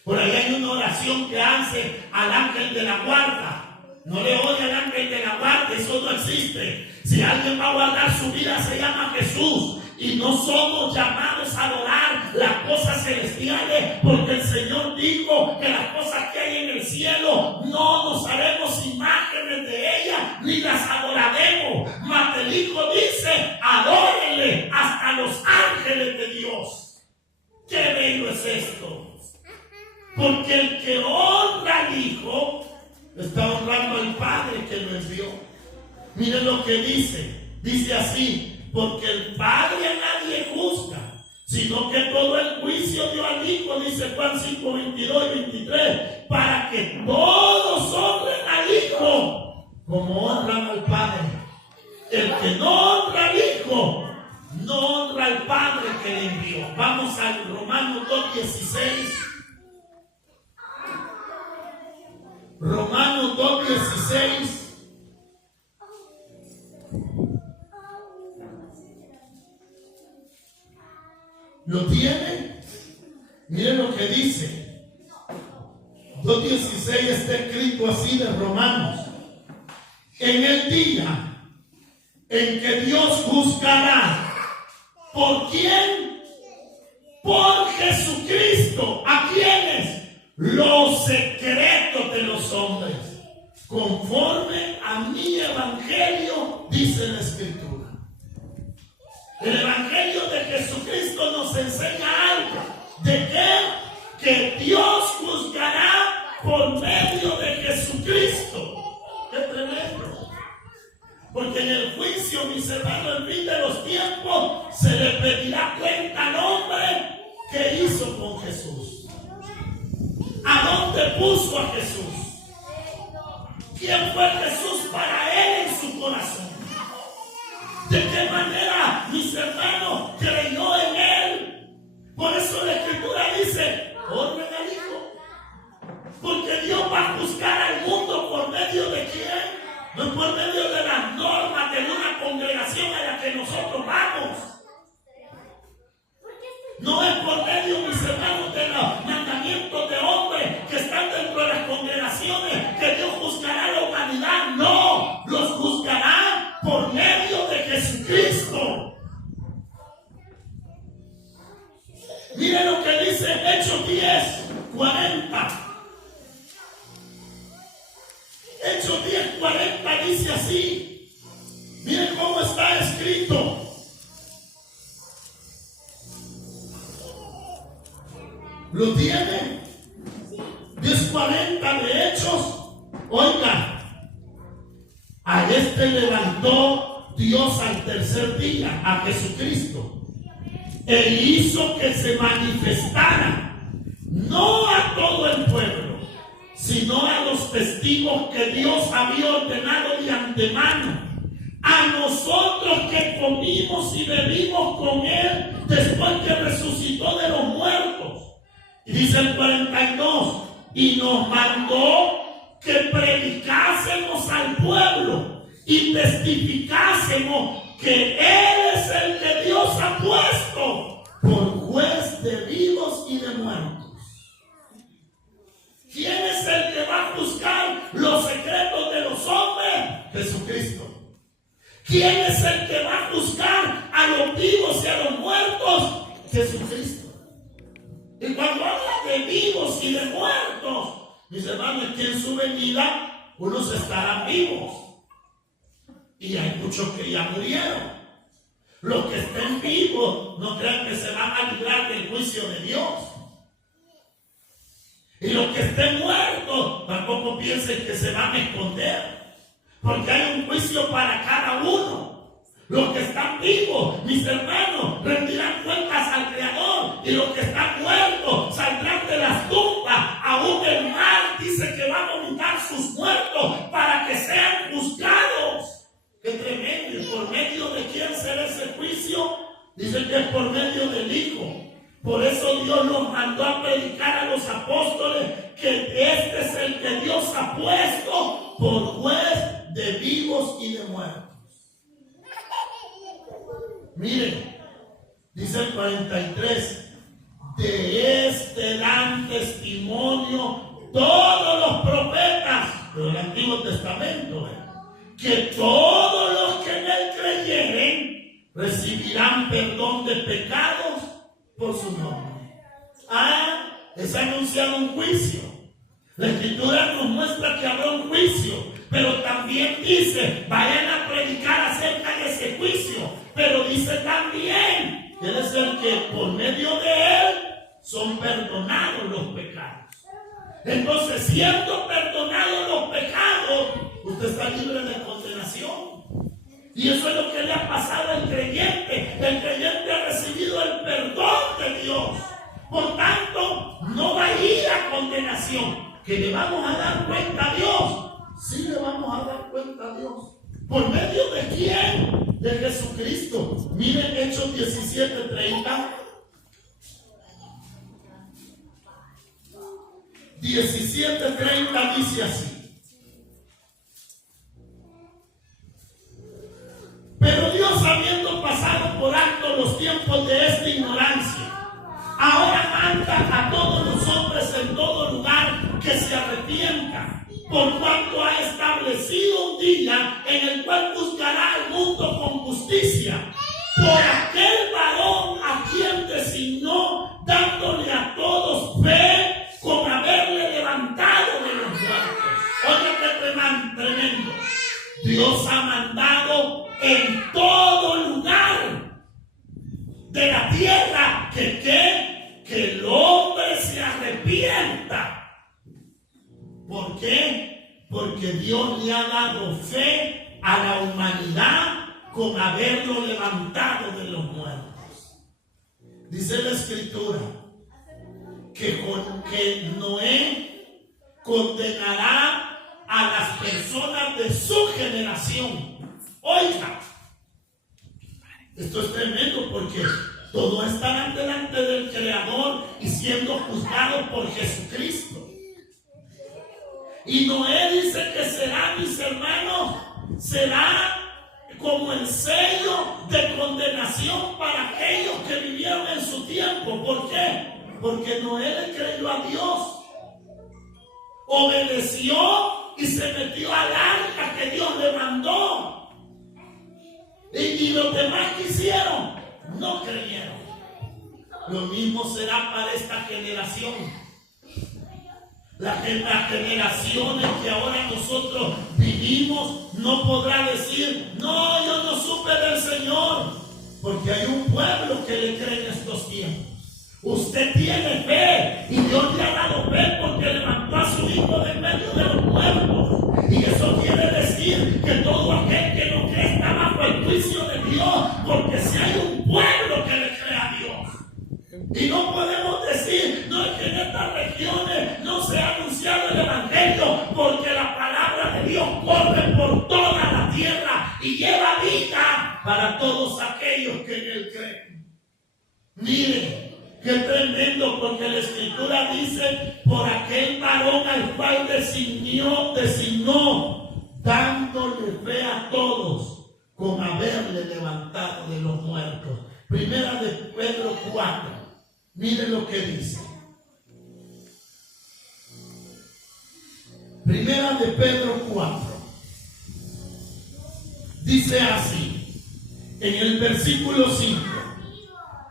Por ahí hay una oración que hace al ángel de la guarda. No le oye al ángel de la guarda, eso no existe. Si alguien va a guardar su vida, se llama Jesús. Y no somos llamados a adorar las cosas celestiales, porque el Señor dijo que las cosas que hay en el cielo no nos haremos imágenes de ellas ni las adoraremos. Mas el Hijo dice: adórenle hasta los ángeles de Dios. ¡Qué bello es esto! Porque el que honra al Hijo está honrando al Padre que lo envió. Miren lo que dice así: porque el Padre a nadie juzga, sino que todo el juicio dio al Hijo, dice Juan 5, 22 y 23, para que todos honren al Hijo como honran al Padre. El que no honra al Hijo, no honra al Padre que le envió. Vamos al Romanos 2:16. Romanos 2:16. ¿Lo tiene? Miren lo que dice. 2:16 está escrito así de Romanos: en el día en que Dios juzgará. ¿Por quién? Por Jesucristo. ¿A quiénes? Los secretos de los hombres, conforme a mi evangelio, dice la Escritura. El evangelio de Jesucristo nos enseña algo. ¿De qué? Que Dios juzgará por medio de Jesucristo. ¡Qué tremendo! Porque en el juicio, mis hermanos, el fin de los tiempos, se le pedirá cuenta al hombre que hizo con Jesús. ¿A dónde puso a Jesús? ¿Quién fue Jesús para él en su corazón? ¿De qué manera, mis hermanos, creyó en él? Por eso la Escritura dice: honren al Hijo. Porque Dios va a juzgar al mundo por medio de quién. No por medio de las normas de una congregación a la que nosotros vamos. No es por medio, mis hermanos, de los mandamientos de hombres que están dentro de las congregaciones que Dios juzgará a la humanidad. No, los juzgará por medio de Jesucristo. Miren lo que dice Hechos 10:40. Hechos 10:40 dice así. Miren cómo está escrito. ¿Lo tienen? 10:40 de Hechos. Oiga, a este levantó Dios al tercer día, a Jesucristo, e hizo que se manifestara, no a todo el pueblo, sino a los testigos que Dios había ordenado de antemano, a nosotros que comimos y bebimos con él después que resucitó de los muertos. Y dice el 42, y nos mandó que predicásemos al pueblo y testificásemos que él es el que Dios ha puesto por juez de vivos y de muertos. ¿Quién es el que va a juzgar los secretos de los hombres? Jesucristo. ¿Quién es el que va a juzgar a los vivos y a los muertos? Jesucristo. Y cuando habla de vivos y de muertos, mis hermanos, que en su venida unos estarán vivos y hay muchos que ya murieron. Los que estén vivos no crean que se van a librar del juicio de Dios. Y los que estén muertos tampoco piensen que se van a esconder, porque hay un juicio para cada uno. Los que están vivos, mis hermanos, rendirán cuentas al Creador, y los que están muertos saldrán de las tumbas. Aún el mar dice que va a vomitar sus muertos para que sean juzgados. ¡Qué tremendo! ¿Y por medio de quién será ese juicio? Dice que es por medio del Hijo. Por eso Dios nos mandó a predicar a los apóstoles que este es el que Dios ha puesto por juez de vivos y de muertos. Miren, dice el 43, de este dan testimonio todos los profetas del Antiguo Testamento, que todos los que en él creyeren recibirán perdón de pecados por su nombre. Es anunciado un juicio. La Escritura nos muestra que habrá un juicio, pero también dice, vayan a predicar acerca de ese juicio. Pero dice también, que es el que por medio de él son perdonados los pecados. Entonces, siendo perdonados los pecados, usted está libre de condenación. Y eso es lo que le ha pasado al creyente. El creyente ha recibido el perdón de Dios. Por tanto, no va a ir a condenación. ¿Que le vamos a dar cuenta a Dios? Sí, le vamos a dar cuenta a Dios. ¿Por medio de quién? De Jesucristo. Miren Hechos 17:30. 17:30 dice así. Pero Dios, habiendo pasado por alto los tiempos de esta ignorancia, ahora manda a todos los hombres en todo lugar que se arrepientan, por cuanto ha establecido un día en el cual juzgará al mundo con justicia por aquel varón a quien designó, dándole a todos fe con haberle levantado de los muertos. Oye, qué tremendo. Dios ha mandado en todo lugar de la tierra que el hombre se arrepienta. ¿Por qué? Porque Dios le ha dado fe a la humanidad con haberlo levantado de los muertos. Dice la Escritura que Noé condenará a las personas de su generación. Oiga, esto es tremendo porque todos estarán delante del Creador y siendo juzgados por Jesucristo. Y Noé dice que será, mis hermanos, será como el sello de condenación para aquellos que vivieron en su tiempo. ¿Por qué? Porque Noé le creyó a Dios, obedeció y se metió al arca que Dios le mandó. Y los demás que hicieron, no creyeron. Lo mismo será para esta generación. Las generaciones que ahora nosotros vivimos no podrá decir, no, yo no supe del Señor, porque hay un pueblo que le cree en estos tiempos. Usted tiene fe y Dios le ha dado fe porque levantó a su hijo de en medio de los muertos. Y eso quiere decir que todo aquel que no cree está bajo el juicio de Dios, porque si hay un pueblo que le cree a Dios. Y no podemos decir, no, es que en estas regiones no se ha anunciado el Evangelio, porque la palabra de Dios corre por toda la tierra y lleva vida para todos aquellos que en él creen. Miren, qué tremendo, porque la Escritura dice, por aquel varón al cual designó, dándole fe a todos, con haberle levantado de los muertos. Primera de Pedro 4. Miren lo que dice. Primera de Pedro 4. Dice así, en el versículo 5.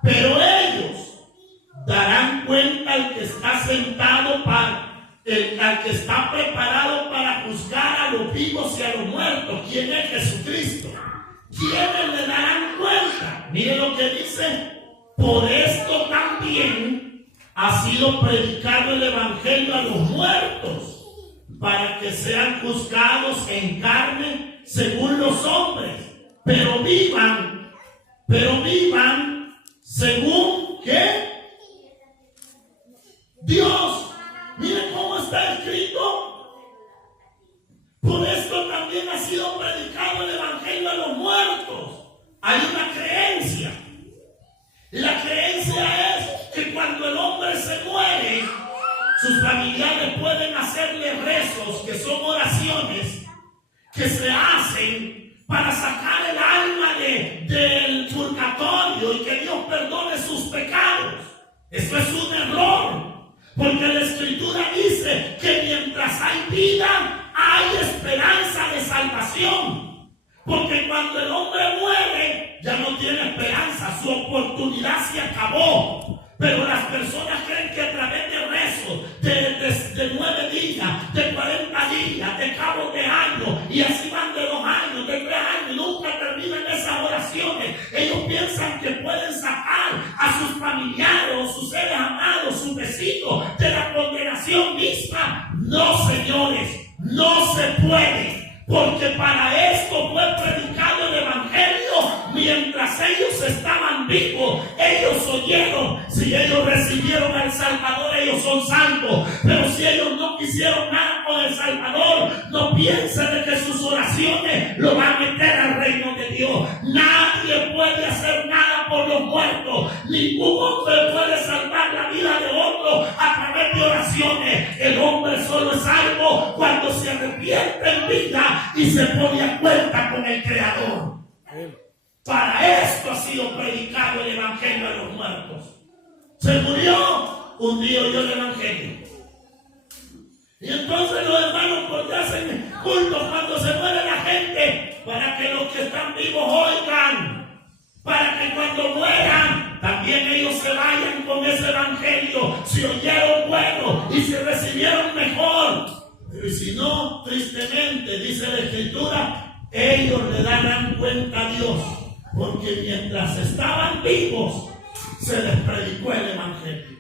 Pero ellos darán cuenta al que está sentado al que está preparado para juzgar a los vivos y a los muertos. ¿Quién es Jesucristo? ¿Quiénes le darán cuenta? Miren lo que dice. Por esto también ha sido predicado el Evangelio a los muertos, para que sean juzgados en carne según los hombres, pero vivan según ¿qué? Dios. Miren cómo está escrito. Por esto también ha sido predicado el Evangelio a los muertos. Hay una creencia. La creencia es que cuando el hombre se muere, sus familiares pueden hacerle rezos, que son oraciones que se hacen para sacar el alma del purgatorio y que Dios perdone sus pecados. Esto es un error, porque la Escritura dice que mientras hay vida, hay esperanza de salvación. Porque cuando el hombre muere, ya no tiene esperanza, su oportunidad se acabó. Pero las personas creen que a través de rezos, de 9 días, de 40 días, de cabo de años, y así van de 2 años, de 3 años, nunca terminan esas oraciones. Ellos piensan que pueden sacar a sus familiares o sus seres amados, sus vecinos, de la condenación misma. No, señores, no se puede. Porque para esto fue predicado el Evangelio mientras ellos estaban vivos. Ellos oyeron. Si ellos recibieron al Salvador, ellos son salvos. Pero si ellos no quisieron nada con el Salvador, no piensen de que sus oraciones lo van a meter al reino de Dios. Nadie puede hacer nada por los muertos. Ningún hombre puede salvar la vida de otro a través de oraciones. El hombre solo es salvo cuando se arrepiente en vida y se pone a cuenta con el Creador. Para esto ha sido predicado el Evangelio a los muertos. Se murió, un día oyó el Evangelio. Y entonces los hermanos, porque hacen cultos cuando se muere la gente, para que los que están vivos oigan, para que cuando mueran también ellos se vayan con ese evangelio, si oyeron bueno y si recibieron mejor. Pero si no, tristemente, dice la Escritura, ellos le darán cuenta a Dios, porque mientras estaban vivos se les predicó el evangelio.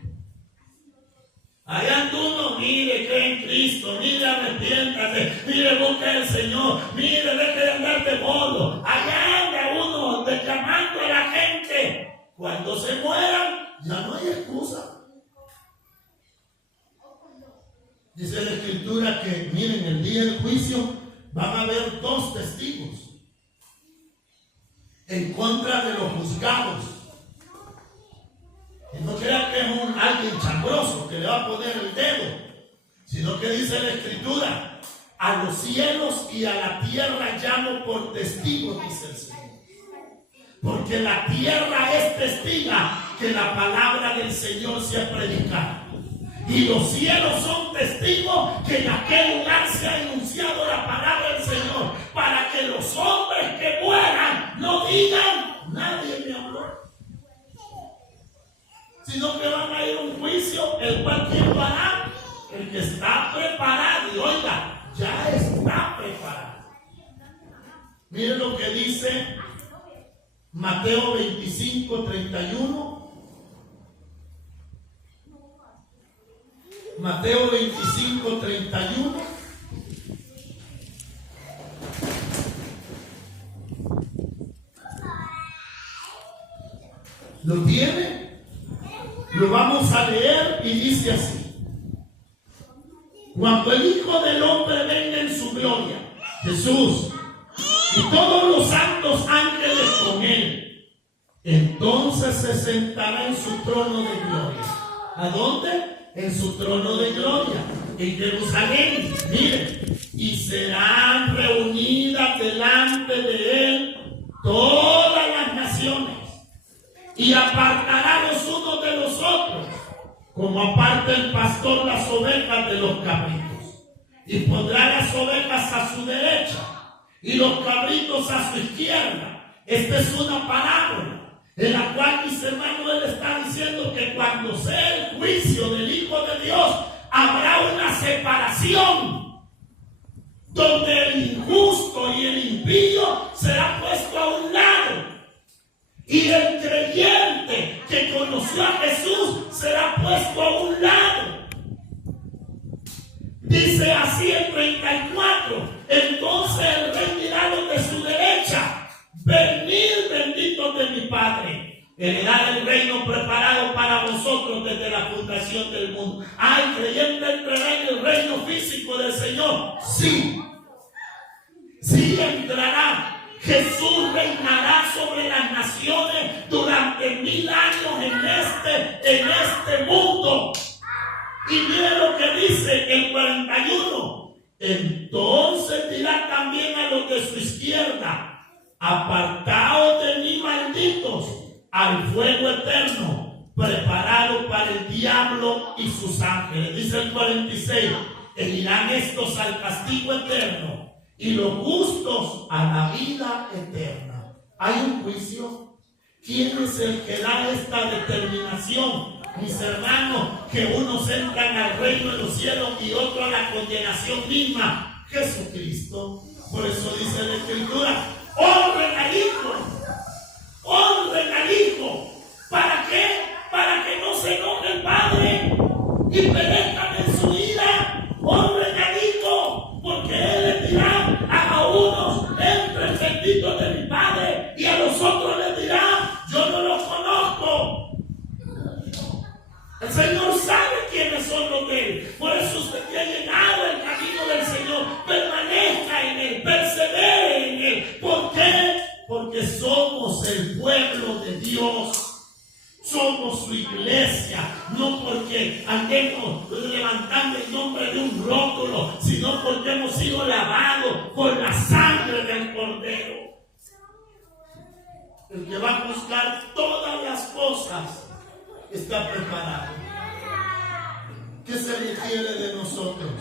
Allá anda uno, mire, cree en Cristo, mire, arrepiéntate, mire, busca al Señor, mire, deje de andar de modo. Allá anda uno declamando a la gente. Cuando se mueran, ya no hay excusa. Dice la Escritura que, miren, el día del juicio van a haber 2 testigos en contra de los juzgados. Y no crean que es alguien chambroso que le va a poner el dedo, sino que dice la Escritura, a los cielos y a la tierra llamo por testigos, dice el Señor. Porque la tierra es testiga que la palabra del Señor se ha predicado. Y los cielos son testigos que en aquel lugar se ha enunciado la palabra del Señor, para que los hombres que mueran no digan, nadie me habló. Sino que van a ir a un juicio, el cual ¿quién lo hará? El que está preparado. Y oiga, ya está preparado. Miren lo que dice Mateo 25:31. Mateo 25:31. ¿Lo tiene? Lo vamos a leer y dice así: cuando el Hijo del Hombre venga en su gloria, Jesús, y todos los santos ángeles con él, entonces se sentará en su trono de gloria. ¿A dónde? En su trono de gloria, en Jerusalén. Miren, y serán reunidas delante de él todas las naciones, y apartará los unos de los otros, como aparta el pastor las ovejas de los cabritos, y pondrá las ovejas a su derecha y los cabritos a su izquierda. Esta es una parábola en la cual, mis hermanos, él está diciendo que cuando sea el juicio del Hijo de Dios, habrá una separación, donde el injusto y el impío será puesto a un lado, y el creyente que conoció a Jesús será puesto a un lado. Dice así el 34: entonces el rey dirá los de su derecha: venid, benditos de mi Padre, heredad el reino preparado para vosotros desde la fundación del mundo. ¿Hay creyente entrará en el reino físico del Señor? Sí. Sí entrará. Jesús reinará sobre las naciones durante 1000 años en este mundo. Y miren lo que dice el 41: entonces dirá también a los de su izquierda: apartaos de mí, malditos, al fuego eterno preparado para el diablo y sus ángeles. Dice el 46: e irán estos al castigo eterno, y los justos a la vida eterna. ¿Hay un juicio? ¿Quién es el que da esta determinación? Mis hermanos, que unos entran al reino de los cielos y otros a la condenación misma. Jesucristo. Por eso dice la Escritura: honren al Hijo, honren al Hijo. ¿Para qué? Para que no se enoje el Padre y perezcan en su ira. Honren al Hijo, porque Él les dirá a unos: entren benditos de mi Padre, y a los otros les dirá: yo no los conozco. El Señor sabe quiénes son los de Él. Por eso usted que ha llegado el camino del Señor, permanezca en Él, persevere en Él. ¿Por qué? Porque somos el pueblo de Dios. Somos su iglesia, no porque andemos levantando el nombre de un rótulo, sino porque hemos sido lavados con la sangre del Cordero. El que va a juzgar todas las cosas está preparado. ¿Qué se requiere de nosotros?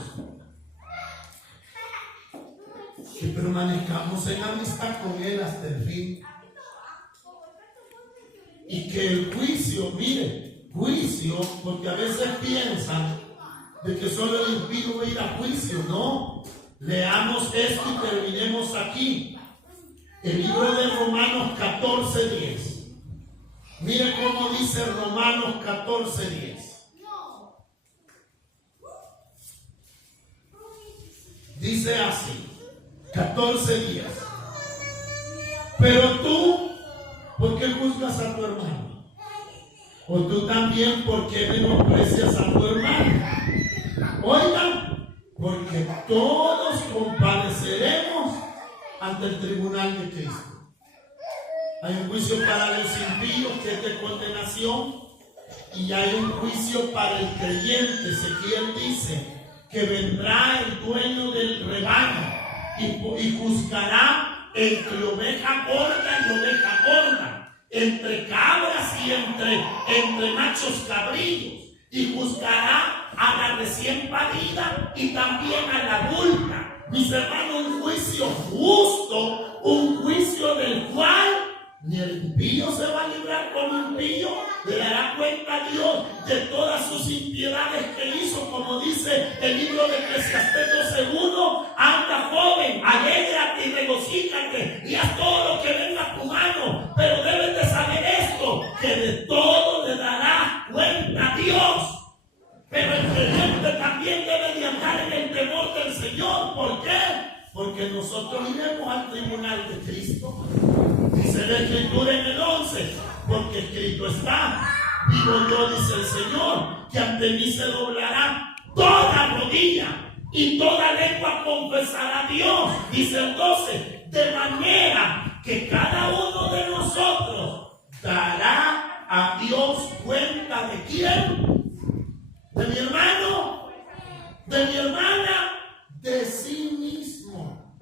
Que permanezcamos en amistad con Él hasta el fin. Y que el juicio, mire, juicio, porque a veces piensan de que solo el impío va a ir a juicio. No, leamos esto y terminemos aquí. El libro de Romanos 14:10. Mire cómo dice Romanos 14:10. Dice así, 14:10. Pero tú, ¿por qué juzgas a tu hermano? O tú también, ¿por qué menosprecias a tu hermano? Oigan, porque todos compareceremos ante el tribunal de Cristo. Hay un juicio para los impíos que es de condenación, y hay un juicio para el creyente. Ezequiel dice que vendrá el dueño del rebaño y juzgará entre oveja gorda y oveja gorda, entre cabras y entre machos cabrillos, y juzgará a la recién parida y también a la adulta. Mis hermanos, un juicio justo, un juicio del cual ni el impío se va a librar como impío, le dará cuenta a Dios de todas sus impiedades que hizo, como dice el libro de Eclesiastés 12:1. Anda joven, alégrate y regocíjate y haz todo lo que venga a tu mano, pero debes de saber esto, que de todo le dará cuenta a Dios. Pero el creyente también debe de andar en el temor del Señor. ¿Por qué? Porque nosotros iremos al tribunal de Cristo. Dice la Escritura en el 11, porque escrito está: vivo yo, dice el Señor, que ante mí se doblará toda rodilla y toda lengua confesará a Dios. Dice el 12, de manera que cada uno de nosotros dará a Dios cuenta. ¿De quién? ¿De mi hermano? ¿De mi hermana? De sí mismo.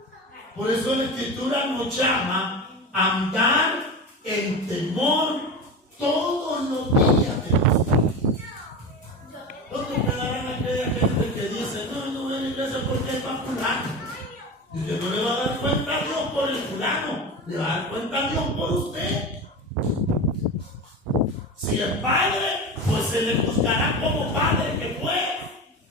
Por eso la Escritura nos llama a andar en temor todos los días de nuestra vida. ¿Dónde quedarán aquella gente que dice: no voy a la iglesia porque es para fulano? Dice: no le va a dar cuenta a Dios por el fulano, le va a dar cuenta a Dios por usted. Si es padre, pues se le juzgará como padre que fue.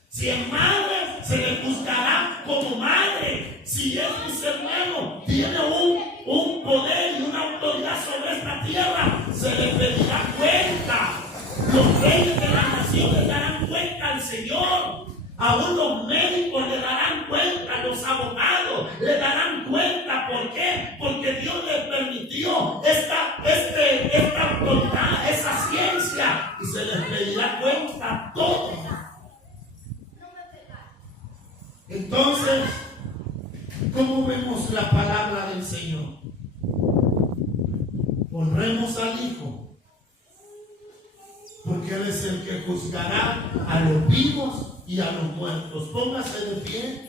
Si es madre, se le juzgará como madre. Si es, mis hermanos, tiene un poder y una autoridad sobre esta tierra, se le pedirá cuenta. Los reyes de las naciones darán cuenta al Señor. Aún los médicos le darán cuenta, los abogados le darán cuenta. ¿Por qué? Porque Dios les permitió esta autoridad, esa ciencia, y se les pedirá cuenta a todos. Entonces, ¿cómo vemos la palabra del Señor? Honremos al Hijo, porque Él es el que juzgará a los vivos y a los muertos. Póngase de pie.